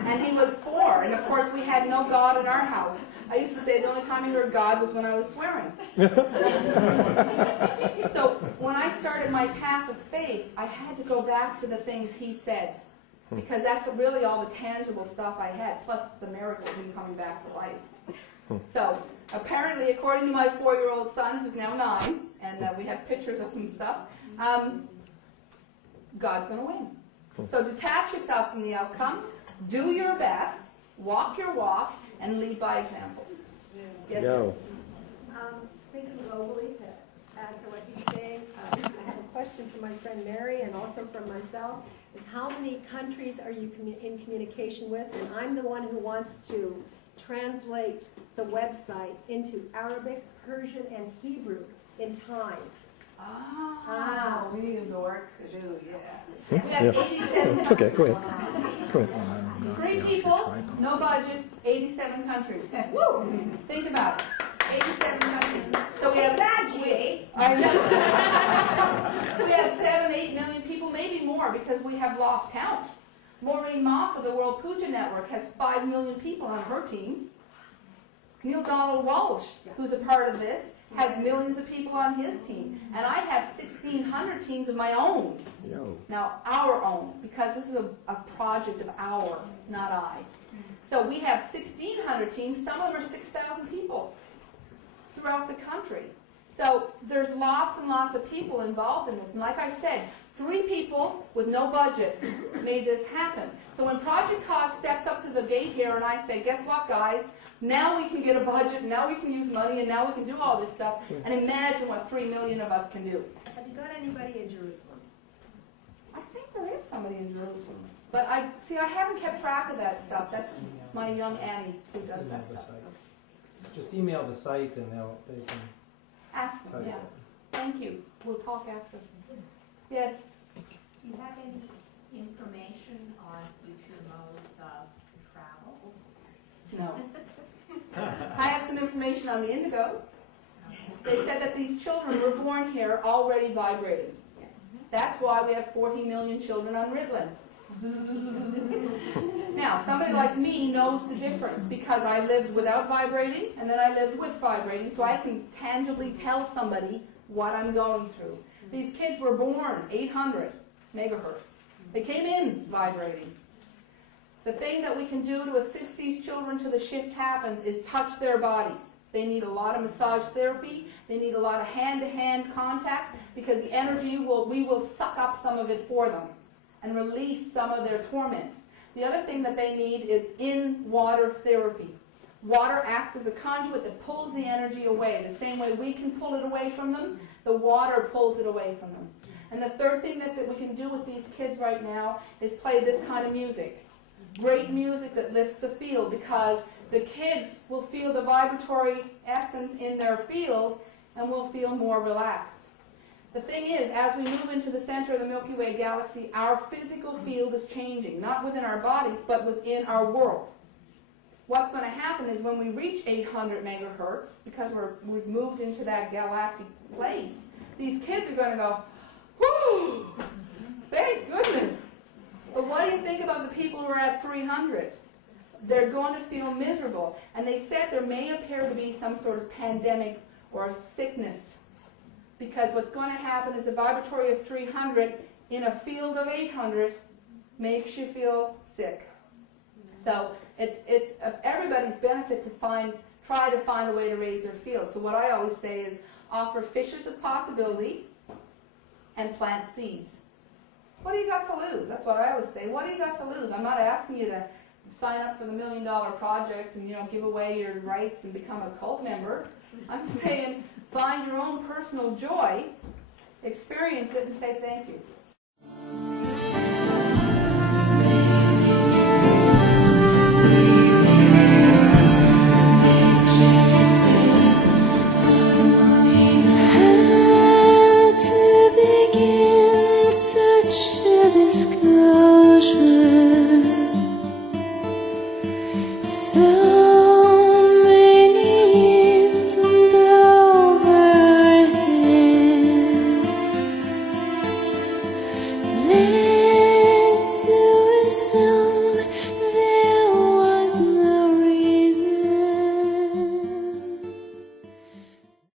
And he was 4, and of course we had no God in our house. I used to say the only time he heard God was when I was swearing. So when I started my path of faith, I had to go back to the things he said, because that's really all the tangible stuff I had, plus the miracle of him coming back to life. So apparently, according to my 4-year-old son, who's now 9, and we have pictures of some stuff, God's going to win. So detach yourself from the outcome, do your best, walk your walk, and lead by example. Yes, Yo. Thinking globally, to add to what he's saying, I have a question for my friend Mary and also from myself, is how many countries are you in communication with? And I'm the one who wants to translate the website into Arabic, Persian, and Hebrew in time. We need the work to do, yeah. Hmm? We have 87 It's okay, go ahead. Go ahead. 3 people, no budget, 87 countries. Woo! Think about it. 87 countries. So we have I know. We have 7, 8 million people, maybe more, because we have lost count. Maureen Moss of the World Puja Network has 5 million people on her team. Neil Donald Walsh, who's a part of this, has millions of people on his team. And I have 1,600 teams of my own. Yo. Now, our own, because this is a project of our, not I. So we have 1,600 teams. Some of them are 6,000 people throughout the country. So there's lots and lots of people involved in this. And like I said, 3 people with no budget made this happen. So when Project Cost steps up to the gate here and I say, guess what, guys? Now we can get a budget, now we can use money, and now we can do all this stuff. And imagine what 3 million of us can do. Have you got anybody in Jerusalem? I think there is somebody in Jerusalem. But I haven't kept track of that stuff. That's my young Annie who does that stuff. Just email the site and they can Ask tell them, you. yeah. Thank you. We'll talk after. Yes? Do you have any information on future modes of travel? No. I have some information on the indigos. They said that these children were born here already vibrating. That's why we have 40 million children on Ritalin. Now, somebody like me knows the difference because I lived without vibrating and then I lived with vibrating, so I can tangibly tell somebody what I'm going through. These kids were born 800 megahertz. They came in vibrating. The thing that we can do to assist these children till the shift happens is touch their bodies. They need a lot of massage therapy. They need a lot of hand-to-hand contact because the energy we will suck up some of it for them and release some of their torment. The other thing that they need is in-water therapy. Water acts as a conduit that pulls the energy away. The same way we can pull it away from them, the water pulls it away from them. And the third thing that we can do with these kids right now is play this kind of music. Great music that lifts the field because the kids will feel the vibratory essence in their field and will feel more relaxed. The thing is, as we move into the center of the Milky Way galaxy, our physical field is changing, not within our bodies, but within our world. What's going to happen is when we reach 800 megahertz, because we've moved into that galactic place, these kids are going to go, whoo, thank goodness. But what do you think about the people who are at 300? They're going to feel miserable. And they said there may appear to be some sort of pandemic or a sickness. Because what's going to happen is a vibratory of 300 in a field of 800 makes you feel sick. So it's of everybody's benefit to try to find a way to raise their field. So what I always say is offer fissures of possibility and plant seeds. What do you got to lose? That's what I always say. What do you got to lose? I'm not asking you to sign up for the $1 Million Project and give away your rights and become a cult member. I'm saying find your own personal joy, experience it, and say thank you. To begin such a disclosure. Fill